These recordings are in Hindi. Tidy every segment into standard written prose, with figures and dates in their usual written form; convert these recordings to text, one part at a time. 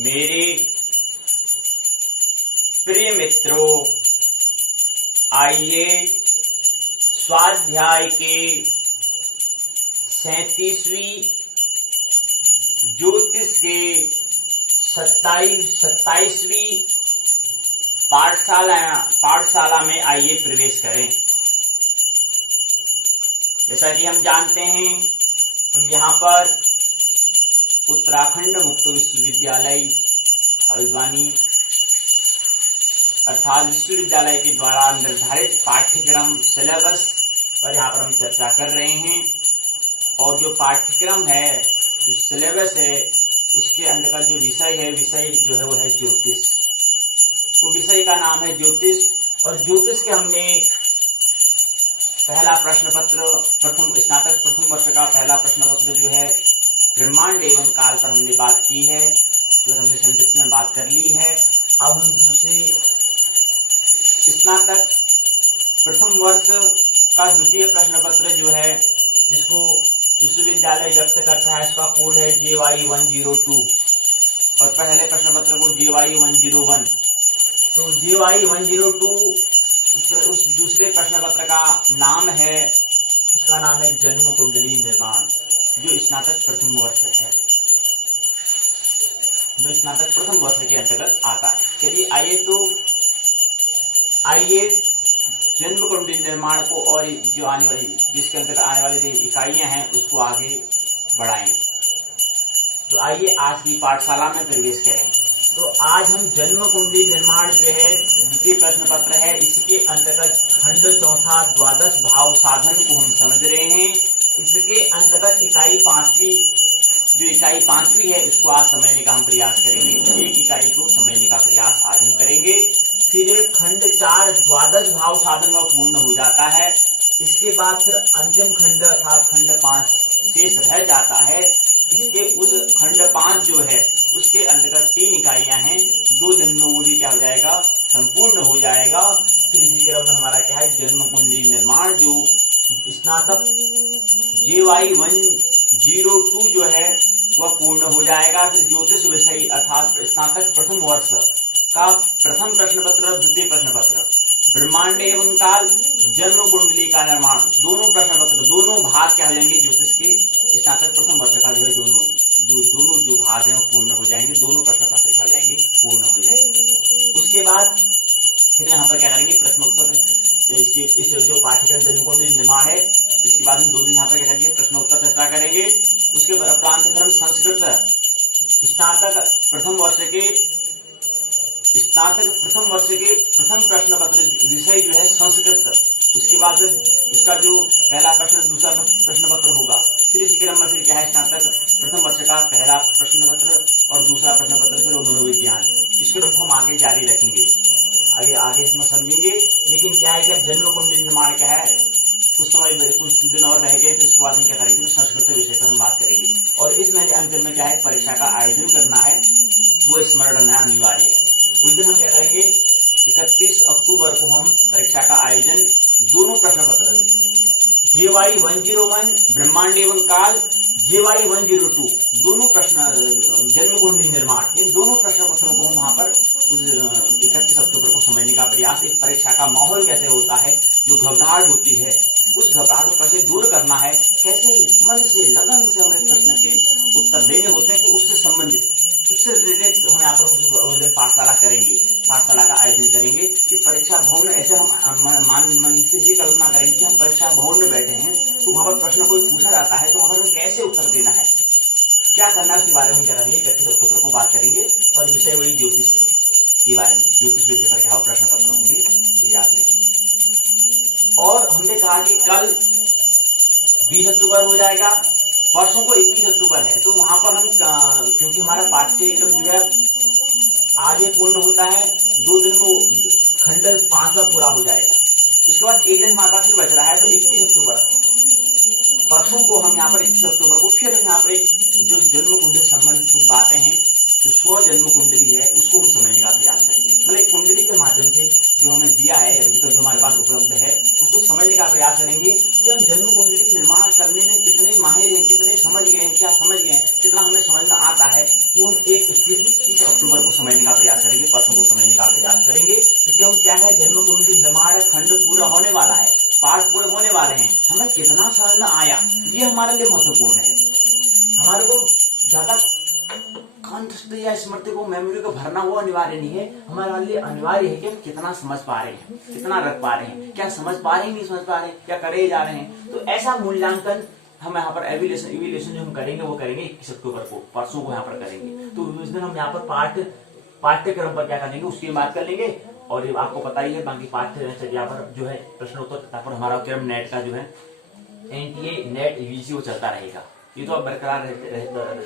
मेरे प्रिय मित्रों, आइए स्वाध्याय के 37वीं ज्योतिष के 27वीं पाठशाला में आइए प्रवेश करें। जैसा कि हम जानते हैं, हम यहाँ पर उत्तराखंड मुक्त विश्वविद्यालय हल्द्वानी अर्थात विश्वविद्यालय के द्वारा निर्धारित पाठ्यक्रम सिलेबस पर यहाँ पर हम चर्चा कर रहे हैं। और जो पाठ्यक्रम है, जो सिलेबस है, उसके अंतर्गत जो विषय जो है वो है ज्योतिष। वो विषय का नाम है ज्योतिष। और ज्योतिष के हमने पहला प्रश्न पत्र स्नातक प्रथम वर्ष का पहला प्रश्न पत्र जो है ब्रह्मांड एवं काल पर हमने बात की है, जो हमने संक्षिप्त में बात कर ली है। अब हम दूसरे स्नातक प्रथम वर्ष का द्वितीय प्रश्न पत्र जो है, जिसको विश्वविद्यालय व्यक्त करता है, उसका कोड है JY102 और पहले प्रश्न पत्र को JY101। तो JY102 उस दूसरे प्रश्न पत्र का नाम है, उसका नाम है जन्म कुंडली निर्माण, जो स्नातक प्रथम वर्ष है, जो स्नातक प्रथम वर्ष के अंतर्गत आता है। चलिए आइए जन्म कुंडली निर्माण को और जो आने वाली जिसके अंतर्गत आने वाली जो इकाइयां हैं उसको आगे बढ़ाएं। तो आइए आज की पाठशाला में प्रवेश करें। तो आज हम जन्म कुंडली निर्माण जो है द्वितीय प्रश्न पत्र है, इसके अंतर्गत खंड चौथा द्वादश भाव साधन को हम समझ रहे हैं। इसके अंतर्गत इकाई पांचवी है, उसको आज समझने का हम प्रयास करेंगे। एक इकाई को समझने का प्रयास आज हम करेंगे। फिर खंड 4 द्वादश भाव साधन में पूर्ण हो जाता है। इसके बाद फिर अंतिम खंड अर्थात खंड 5 शेष रह जाता है। इसके उस खंड 5 जो है उसके अंतर्गत 3 इकाइयां हैं, 2 दिन में वो भी क्या हो जाएगा, संपूर्ण हो जाएगा। फिर इसी क्रम में हमारा क्या है, जन्म कुंडली निर्माण जो स्नातक JY102 जो है वह पूर्ण हो जाएगा। फिर ज्योतिष विषय अर्थात स्नातक प्रथम वर्ष का प्रथम प्रश्न पत्र द्वितीय प्रश्न पत्र ब्रह्मांड एवं काल जन्म कुंडली का निर्माण, दोनों प्रश्न पत्र दोनों भाग क्या हो जाएंगे, ज्योतिष के स्नातक प्रथम वर्ष का जो है दोनों जो भाग हैं वो पूर्ण हो जाएंगे। दोनों प्रश्न पत्र क्या हो जाएंगे, पूर्ण हो जाएंगे। उसके बाद फिर यहाँ पर क्या करेंगे, प्रश्नोत्तर। इस जो पाठ्यक्रम जन्म कुंडली निर्माण है, इसके बाद हम 2 दिन यहाँ पर क्या करेंगे, प्रश्नोत्तर चर्चा करेंगे। उसके उपरांत फिर हम संस्कृत स्नातक प्रथम वर्ष के प्रथम प्रश्न पत्र विषय जो है संस्कृत, उसके बाद उसका जो पहला प्रश्न दूसरा प्रश्न पत्र होगा। फिर इसी क्रम में फिर क्या है, स्नातक प्रथम वर्ष का पहला प्रश्न पत्र और दूसरा प्रश्न पत्र फिर मनोविज्ञान। इस क्रम को हम आगे जारी रखेंगे, आगे इसमें समझेंगे। लेकिन क्या है कि अब जन्म कुंडली निर्माण क्या है, कुछ दिन और रह गए, फिर उसके बाद हम क्या करेंगे, संस्कृत विषय पर हम बात करेंगे। और इस महीने अंत में क्या है, परीक्षा का आयोजन करना है, वो स्मरण रहना अनिवार्य है। उस दिन हम क्या करेंगे, 31 अक्टूबर को हम परीक्षा का आयोजन दोनों प्रश्न पत्र JY101 ब्रह्मांड एवं काल, JY102 दोनों प्रश्न जन्म कुंडली निर्माण, इन दोनों प्रश्न पत्रों को हम वहां पर 31 अक्टूबर को समझने का प्रयास। एक परीक्षा का माहौल कैसे होता है, जो घबराहट होती है, उस घबराहट को कैसे दूर करना है, कैसे मन से लगन से हमें प्रश्न के उत्तर देने होते हैं, कि उससे संबंधित उससे रिलेटेड हम यहाँ पर पाठशाला करेंगे, पाठशाला का आयोजन करेंगे। कि परीक्षा भवन में ऐसे हम मन से ही कल्पना करेंगे कि हम परीक्षा भवन में बैठे हैं, तो वहां पर प्रश्न कोई पूछा जाता है, तो वहां पर कैसे उत्तर देना है, क्या करना है, उसके बारे में हम क्या करेंगे, 31 अक्टूबर को बात करेंगे। और विषय वही ज्योतिष के बारे में, ज्योतिष विषय पर क्या हो प्रश्न पत्र होंगे, तो याद रखेंगे। और हमने कहा कि कल 20 अक्टूबर हो जाएगा, परसों को 21 अक्टूबर है। तो वहां पर हम क्योंकि हमारा पाठ्यक्रम जो है आज ये पूर्ण होता है, 2 दिन में खंड 5वां पूरा हो जाएगा। उसके बाद एक दिन हमारे पास फिर बच रहा है, तो 21 अक्टूबर परसों को हम यहाँ पर 21 अक्टूबर को फिर हम यहाँ पर एक जो जन्म कुंडली संबंधित कुछ बातें हैं, जो स्व जन्म कुंडली है, उसको हम समझने का प्रयास करेंगे। मतलब एक कुंडली के माध्यम से जो हमें दिया है, अभी तक जो हमारे पास उपलब्ध है, उसको समझने का प्रयास करेंगे कि हम जन्म कुंडली निर्माण करने में कितने माहिर हैं, कितने समझ गए हैं, क्या समझ गए हैं, कितना हमें समझना आता है, वो हम 31 समझने का प्रयास करेंगे, पथों को समझने का प्रयास करेंगे, क्योंकि हम क्या है, जन्म कुंडली निर्माण खंड पूरा होने वाला है, पाठ पूरे होने वाले हैं, हमें कितना समझ में आया ये हमारे लिए महत्वपूर्ण है। हमारे को ज्यादा कंठस्थ या स्मृति को, मेमोरी को भरना वो अनिवार्य नहीं है, हमारे लिए अनिवार्य है कि हम कितना समझ पा रहे हैं, कितना रख पा रहे हैं, क्या समझ पा रहे हैं, नहीं समझ पा रहे हैं, क्या करे जा रहे हैं। तो ऐसा मूल्यांकन हम यहाँ पर एविलेशन जो हम करेंगे वो करेंगे 21 अक्टूबर को, परसों को यहाँ पर करेंगे। तो उस दिन हम यहाँ पर पाठ्यक्रम पर क्या करेंगे उसकी बात कर लेंगे। और ये आपको पता ही है, बाकी पाठ्यचर्या पर जो है प्रश्नोत्तर पर हमारा क्रम नेट का जो है एनटीए नेट यूजीसी वो चलता रहेगा। ये तो अब बरकरार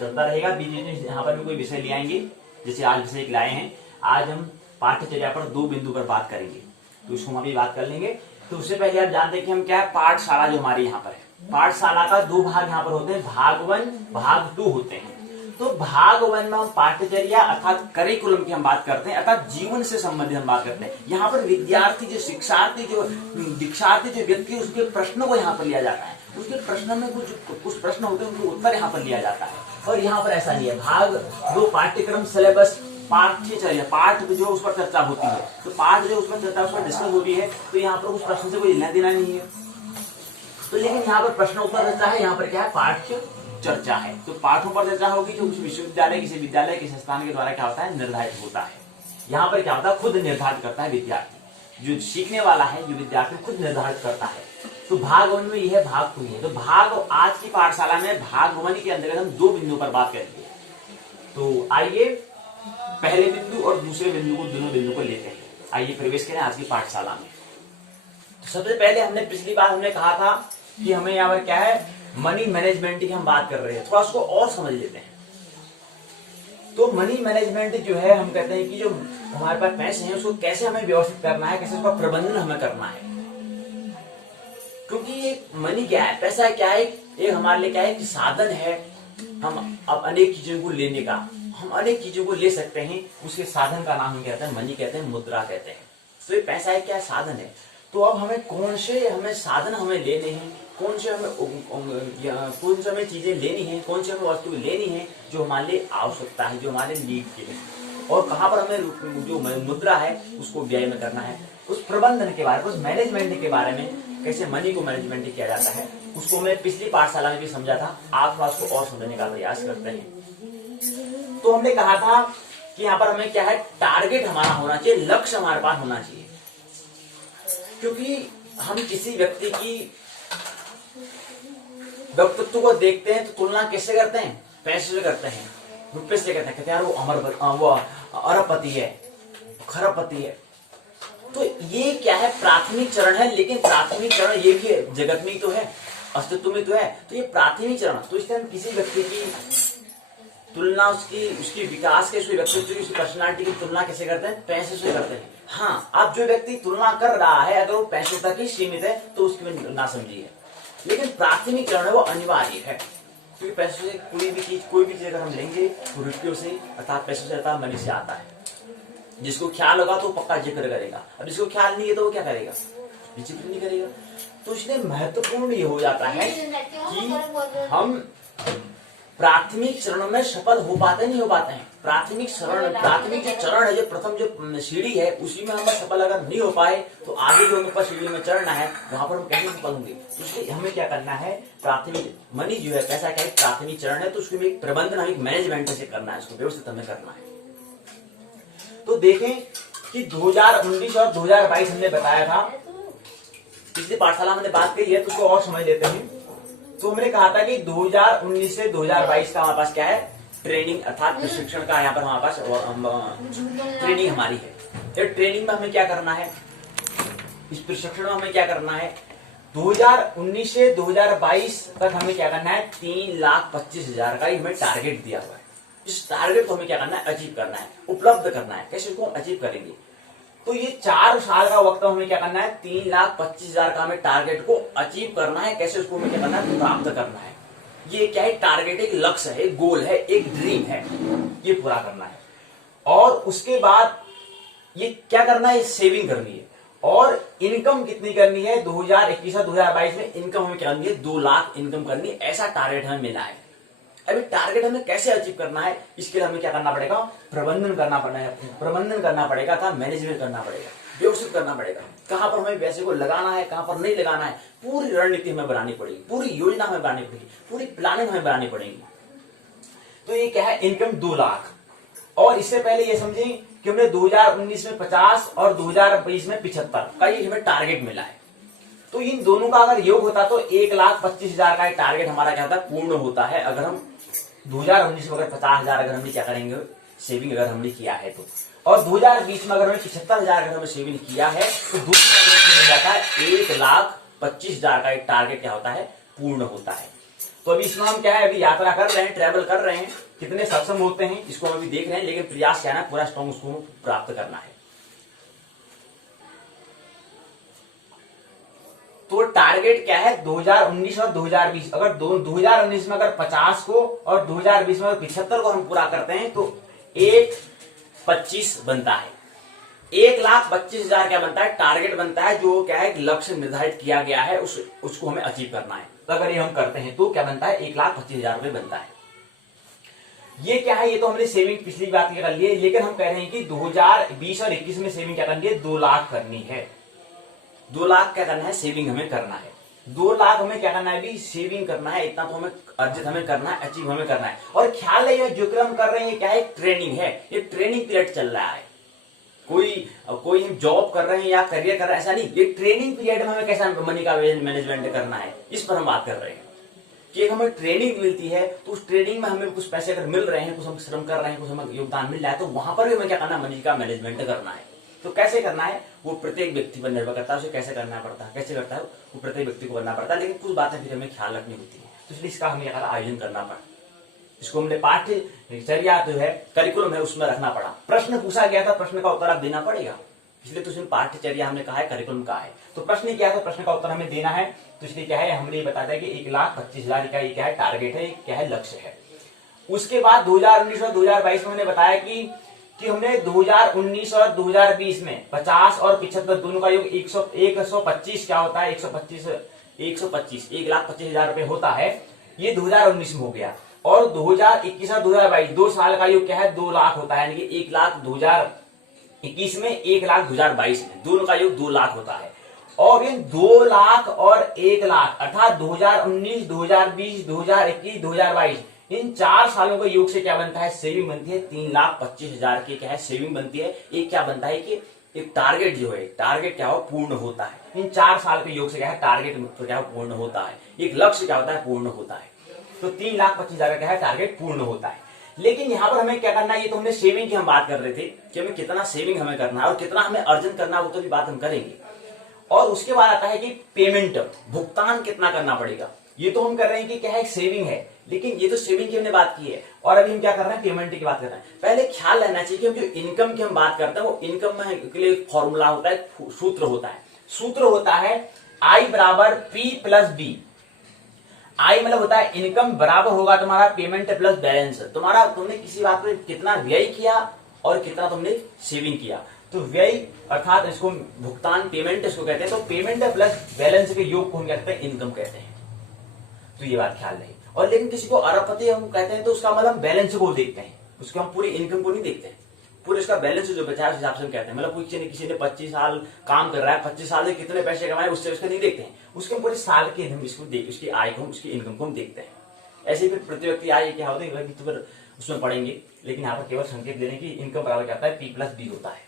चलता रहेगा। बीच में यहाँ पर भी कोई विषय ले आएंगे, जैसे आज विषय लाए हैं। आज हम पाठ्यचर्या पर 2 बिंदु पर बात करेंगे, तो इसको हम अभी बात कर लेंगे। तो उससे पहले आप जानते हैं कि हम क्या है, पाठशाला जो हमारी यहाँ पर है, पाठशाला का 2 भाग यहाँ पर होते हैं, भाग 1 भाग 2 होते हैं। तो भाग 1 में हम पाठ्यचर्या अर्थात करिकुलम की हम बात करते हैं, अर्थात जीवन से संबंधित हम बात करते हैं। यहाँ पर विद्यार्थी जो शिक्षार्थी जो दीक्षार्थी जो व्यक्ति, उसके प्रश्नों को यहाँ पर लिया जाता है, उसके प्रश्न में कुछ प्रश्न होते हैं, उनके उत्तर यहाँ पर लिया जाता है। और यहाँ पर ऐसा नहीं है। भाग 2 पाठ्यक्रम सिलेबस पाठ्यचर्या, पाठ जो उस पर चर्चा होती है, तो पाठ जो उस पर चर्चा, उस पर डिस्कस हो रही है, तो यहाँ पर उस प्रश्न से कोई लेना देना नहीं है। तो लेकिन यहाँ पर प्रश्न उत्तर चर्चा है, यहाँ पर क्या है, पाठ्य चर्चा है। तो पाठों पर चर्चा होगी जो उस विश्वविद्यालय, किसी विद्यालय, किसी संस्थान के द्वारा क्या होता है, निर्धारित होता है। यहाँ पर क्या होता है, खुद निर्धारित करता है विद्यार्थी, जो सीखने वाला है, जो विद्यार्थी खुद निर्धारित करता है। तो भाग 1 में यह है, भाग 2 है। तो भाग आज की पाठशाला में भाग 1 के अंतर्गत हम 2 बिंदु पर बात करेंगे। तो आइए पहले बिंदु और दूसरे बिंदु को, दोनों बिंदु को लेते हैं। आइए प्रवेश करें आज की पाठशाला में। तो सबसे पहले हमने पिछली बार हमने कहा था कि हमें यहाँ पर क्या है, मनी मैनेजमेंट की हम बात कर रहे हैं। थोड़ा उसको और समझ लेते हैं। तो मनी मैनेजमेंट जो है, हम कहते हैं कि जो हमारे पास पैसे हैं उसको कैसे हमें व्यवस्थित करना है, कैसे उसका प्रबंधन हमें करना है। क्योंकि मनी क्या है, पैसा क्या है, एक हमारे लिए क्या है कि साधन है। हम अब अनेक चीजों को लेने का, हम अनेक चीजों को ले सकते हैं, उसके साधन का नाम हम कहते हैं मनी, कहते हैं मुद्रा कहते हैं। तो ये पैसा है क्या, साधन है। तो अब हमें कौन से साधन हमें लेने हैं, कौन से हमें चीजें लेनी है, कौन से हमें वस्तु लेनी है जो हमारे लिए आवश्यकता है, जो हमारे नीड के लिए, और कहाँ पर हमें जो मुद्रा है उसको व्यय में करना है। उस प्रबंधन के बारे में, उस मैनेजमेंट के बारे में, कैसे मनी को मैनेजमेंट किया जाता है, उसको मैं पिछली पाठशाला में भी समझा था। आप थोड़ा उसको और समझने का प्रयास करते हैं। तो हमने कहा था कि यहाँ पर हमें क्या है, टारगेट हमारा होना चाहिए, लक्ष्य हमारे पास होना चाहिए। क्योंकि हम किसी व्यक्ति की व्यक्तित्व को देखते हैं तो तुलना किससे करते हैं, पैसे से करते हैं, रुपये से करते हैं। कहते हैं यार वो अरबपति है, खरबपति है। तो ये क्या है, प्राथमिक चरण है। लेकिन प्राथमिक चरण ये भी जगत में ही तो है, अस्तित्व में तो है। तो ये प्राथमिक चरण, तो इससे हम किसी व्यक्ति की तुलना, उसकी विकास के, उसके व्यक्तित्व की, उसकी पर्सनालिटी की तुलना कैसे करते हैं, पैसे से करते हैं। हाँ, अब जो व्यक्ति तुलना कर रहा है अगर वो पैसे तक ही सीमित है तो उसकी ना समझिए। लेकिन प्राथमिक चरण है वो अनिवार्य है, क्योंकि पैसों से कोई भी चीज अगर हम लेंगे तो रुपयों से, अर्थात पैसों से, अर्थात मनी से आता है। जिसको ख्याल होगा तो पक्का जिक्र करेगा, अब जिसको ख्याल नहीं है तो वो क्या करेगा, जिक्र नहीं करेगा। तो इसलिए महत्वपूर्ण ये हो जाता है कि हम प्राथमिक चरणों में सफल हो पाते नहीं हो पाते हैं। प्राथमिक जो चरण है, जो प्रथम जो सीढ़ी है, उसी में हम सफल अगर नहीं हो पाए तो आगे जो हमें सीढ़ी में चढ़ना है वहां पर हम कैसे सफल होंगे। तो इसलिए हमें क्या करना है, प्राथमिक मनी जो है, पैसा क्या है, प्राथमिक चरण है। तो उसको एक प्रबंधन, हमें मैनेजमेंट से करना है, उसको व्यवस्थित हमें करना है। तो देखें कि 2019 और 2022 हमने बताया था, पिछली पाठशाला में बात करी है, तो उसको और समझ लेते हैं। तो हमने कहा था कि 2019 से 2022 का हमारे पास क्या है, ट्रेनिंग अर्थात प्रशिक्षण का यहाँ पर हमारे पास ट्रेनिंग हमारी है। तो ट्रेनिंग में हमें क्या करना है, इस प्रशिक्षण में हमें क्या करना है, 2019 से 2022 तक हमें क्या करना है, 3,25,000 का हमें टारगेट दिया हुआ है। इस टारगेट को हमें क्या करना है, अचीव करना है, उपलब्ध करना है। कैसे इसको अचीव करेंगे, तो ये 4 साल का वक्त हमें क्या करना है, 3,25,000 का हमें टारगेट को अचीव करना है। कैसे उसको हमें क्या करना है, प्राप्त करना है। ये क्या है, टारगेट एक लक्ष्य है, एक गोल है, एक ड्रीम है, ये पूरा करना है। और उसके बाद ये क्या करना है, सेविंग करनी है। और इनकम कितनी करनी है, 2021 और 2022 में इनकम हमें क्या करनी है, 2 लाख इनकम करनी है। ऐसा टारगेट हमें मिला है। अभी टारगेट हमें कैसे अचीव करना है, इसके लिए हमें क्या करना पड़ेगा, प्रबंधन करना पड़ेगा था, मैनेजमेंट करना पड़ेगा, व्यवस्थित करना पड़ेगा, कहां पर हमें पैसे को लगाना है, कहां पर नहीं लगाना है, पूरी रणनीति हमें बनानी पड़ेगी, पूरी योजना हमें बनानी पड़ेगी, पूरी प्लानिंग हमें बनानी पड़ेगी। तो ये क्या है, इनकम 2 लाख। और इससे पहले ये समझें कि हमने 2019 में 50 और 2020 में 75 का ये हमें टारगेट मिला है। तो इन दोनों का अगर योग होता तो 1,25,000 का टारगेट हमारा क्या होता है, पूर्ण होता है। अगर हम 2019 में अगर 50,000 अगर हमने क्या करेंगे, सेविंग अगर हमने किया है तो, और 2020 में अगर हमने 75,000 अगर हमने सेविंग किया है तो दोनों मिल जाता है 1,25,000 का एक टारगेट क्या होता है, पूर्ण होता है। तो अभी इसमें हम क्या है, अभी यात्रा कर रहे हैं, ट्रैवल कर रहे हैं, कितने सक्षम होते हैं इसको हम अभी देख रहे हैं, लेकिन प्रयास क्या है ना, पूरा स्ट्रॉन्ग उसको प्राप्त करना है। तो टारगेट क्या है, 2019 और 2020, अगर 2019 में अगर 50 को और 2020 में 75 को हम पूरा करते हैं तो 1,25 बनता है। 1,25,000 क्या बनता है, टारगेट बनता है, जो क्या है लक्ष्य निर्धारित किया गया है, उसको हमें अचीव करना है। तो अगर ये हम करते हैं तो क्या बनता है, 1,25,000 रुपए बनता है। ये क्या है, ये तो हमने सेविंग पिछली बात कर ली है, लेकिन हम कह रहे हैं कि 2020 और 21 में सेविंग क्या करनी है, 2 लाख करनी है। 2 लाख क्या करना है, सेविंग हमें करना है। 2 लाख हमें क्या करना है, अभी सेविंग करना है, इतना तो हमें अर्जित हमें करना है, अचीव हमें करना है। और ख्याल है, ये जो हम कर रहे हैं क्या है, ट्रेनिंग है, ये ट्रेनिंग पीरियड चल रहा है। कोई हम जॉब कर रहे हैं या करियर कर रहे हैं ऐसा नहीं, ये ट्रेनिंग पीरियड में हमें कैसा मनी का मैनेजमेंट करना है, इस पर हम बात कर रहे हैं। कि हमें ट्रेनिंग मिलती है तो उस ट्रेनिंग में हमें कुछ पैसे अगर मिल रहे हैं, कुछ हम श्रम कर रहे हैं, कुछ हमें योगदान मिल रहा है, तो वहां पर भी हमें क्या करना है, मनी का मैनेजमेंट करना है। तो कैसे करना है, वो प्रत्येक व्यक्ति पर निर्भर करता है, उसे कैसे करना पड़ता है, कैसे करता है वो प्रत्येक व्यक्ति को करना पड़ता है, लेकिन कुछ बातें फिर हमें ख्याल रखनी होती है। तो इसलिए इसका हमें आयोजन करना पड़ा, इसको हमने पाठ्यचर्या जो है, करिकुलम है, उसमें रखना पड़ा। प्रश्न पूछा गया था, प्रश्न का उत्तर आप देना पड़ेगा, इसलिए तो इसमें पाठ्यचर्या हमने कहा है, करिकुलम कहा है। तो प्रश्न क्या है, तो प्रश्न का उत्तर हमें देना है। तो इसलिए क्या है, हमने ये बताया कि 1,25,000 का क्या है, टारगेट है, क्या है, लक्ष्य है। उसके बाद 2019 और 2022 में हमने बताया कि हमने 2019 और 2020 में 50 और 75 दोनों का योग 125 क्या होता है, 125 1,25,000 रुपए होता है। ये 2019 में हो गया। और 2021 और 2022 2 साल का योग क्या है, 2 लाख होता है, यानी कि 1 लाख 2021 में, 1 लाख 2022 में, दोनों का योग 2 लाख होता है। और इन 2 लाख और 1 लाख अर्थात 2019, 2020, 2021, 2022 इन 4 सालों के योग से क्या बनता है, सेविंग बनती है 3,25,000 की क्या है, सेविंग बनती है। एक क्या बनता है कि एक टारगेट जो है, टारगेट क्या हो, पूर्ण होता है। इन 4 साल के योग से क्या है, टारगेट क्या पूर्ण होता है, एक लक्ष्य क्या होता है, पूर्ण होता है। तो 3,25,000 का क्या है, टारगेट पूर्ण होता है। लेकिन यहाँ पर हमें क्या करना है, ये तो हमने सेविंग की हम बात कर रहे थे कि हमें कितना सेविंग हमें करना है और कितना हमें अर्जन करना है, वो तो भी बात हम करेंगे। और उसके बाद आता है कि पेमेंट, भुगतान कितना करना पड़ेगा। ये तो हम कर रहे हैं कि क्या है, सेविंग है, लेकिन ये तो सेविंग की हमने बात की है, और अभी हम क्या कर रहे हैं, पेमेंट की बात कर रहे हैं। पहले ख्याल रहना चाहिए कि हम जो इनकम की हम बात करते हैं, वो इनकम में के लिए एक फॉर्मूला होता है, सूत्र होता है। सूत्र होता है I बराबर P प्लस B। आई मतलब होता है इनकम बराबर होगा तुम्हारा पेमेंट प्लस बैलेंस। तुम्हारा तुमने किसी बात पे कितना व्यय किया और कितना तुमने सेविंग किया। तो व्यय अर्थात इसको भुगतान, पेमेंट इसको कहते हैं। तो पेमेंट प्लस बैलेंस के योग को हम कहते हैं इनकम कहते हैं। तो ये बात ख्याल रही। और लेकिन किसी को अरबपति हम कहते हैं तो उसका मतलब बैलेंस को देखते हैं, उसको हम पूरी इनकम को नहीं देखते हैं, पूरे इसका बैलेंस जो बचा है उस हिसाब से हम कहते हैं। मतलब किसी ने 25 साल काम कर रहा है, 25 साल से कितने पैसे कमाए उससे उसका नहीं देखते हैं, उसके हम पूरे साल के हम इसको उसकी आय को, उसकी इनकम को हम देखते हैं। ऐसे फिर प्रति व्यक्ति आय क्या होती है तो फिर उसमें पढ़ेंगे, लेकिन यहाँ पर केवल संकेत देने की इनकम बराबर क्या होता है, P प्लस B होता है।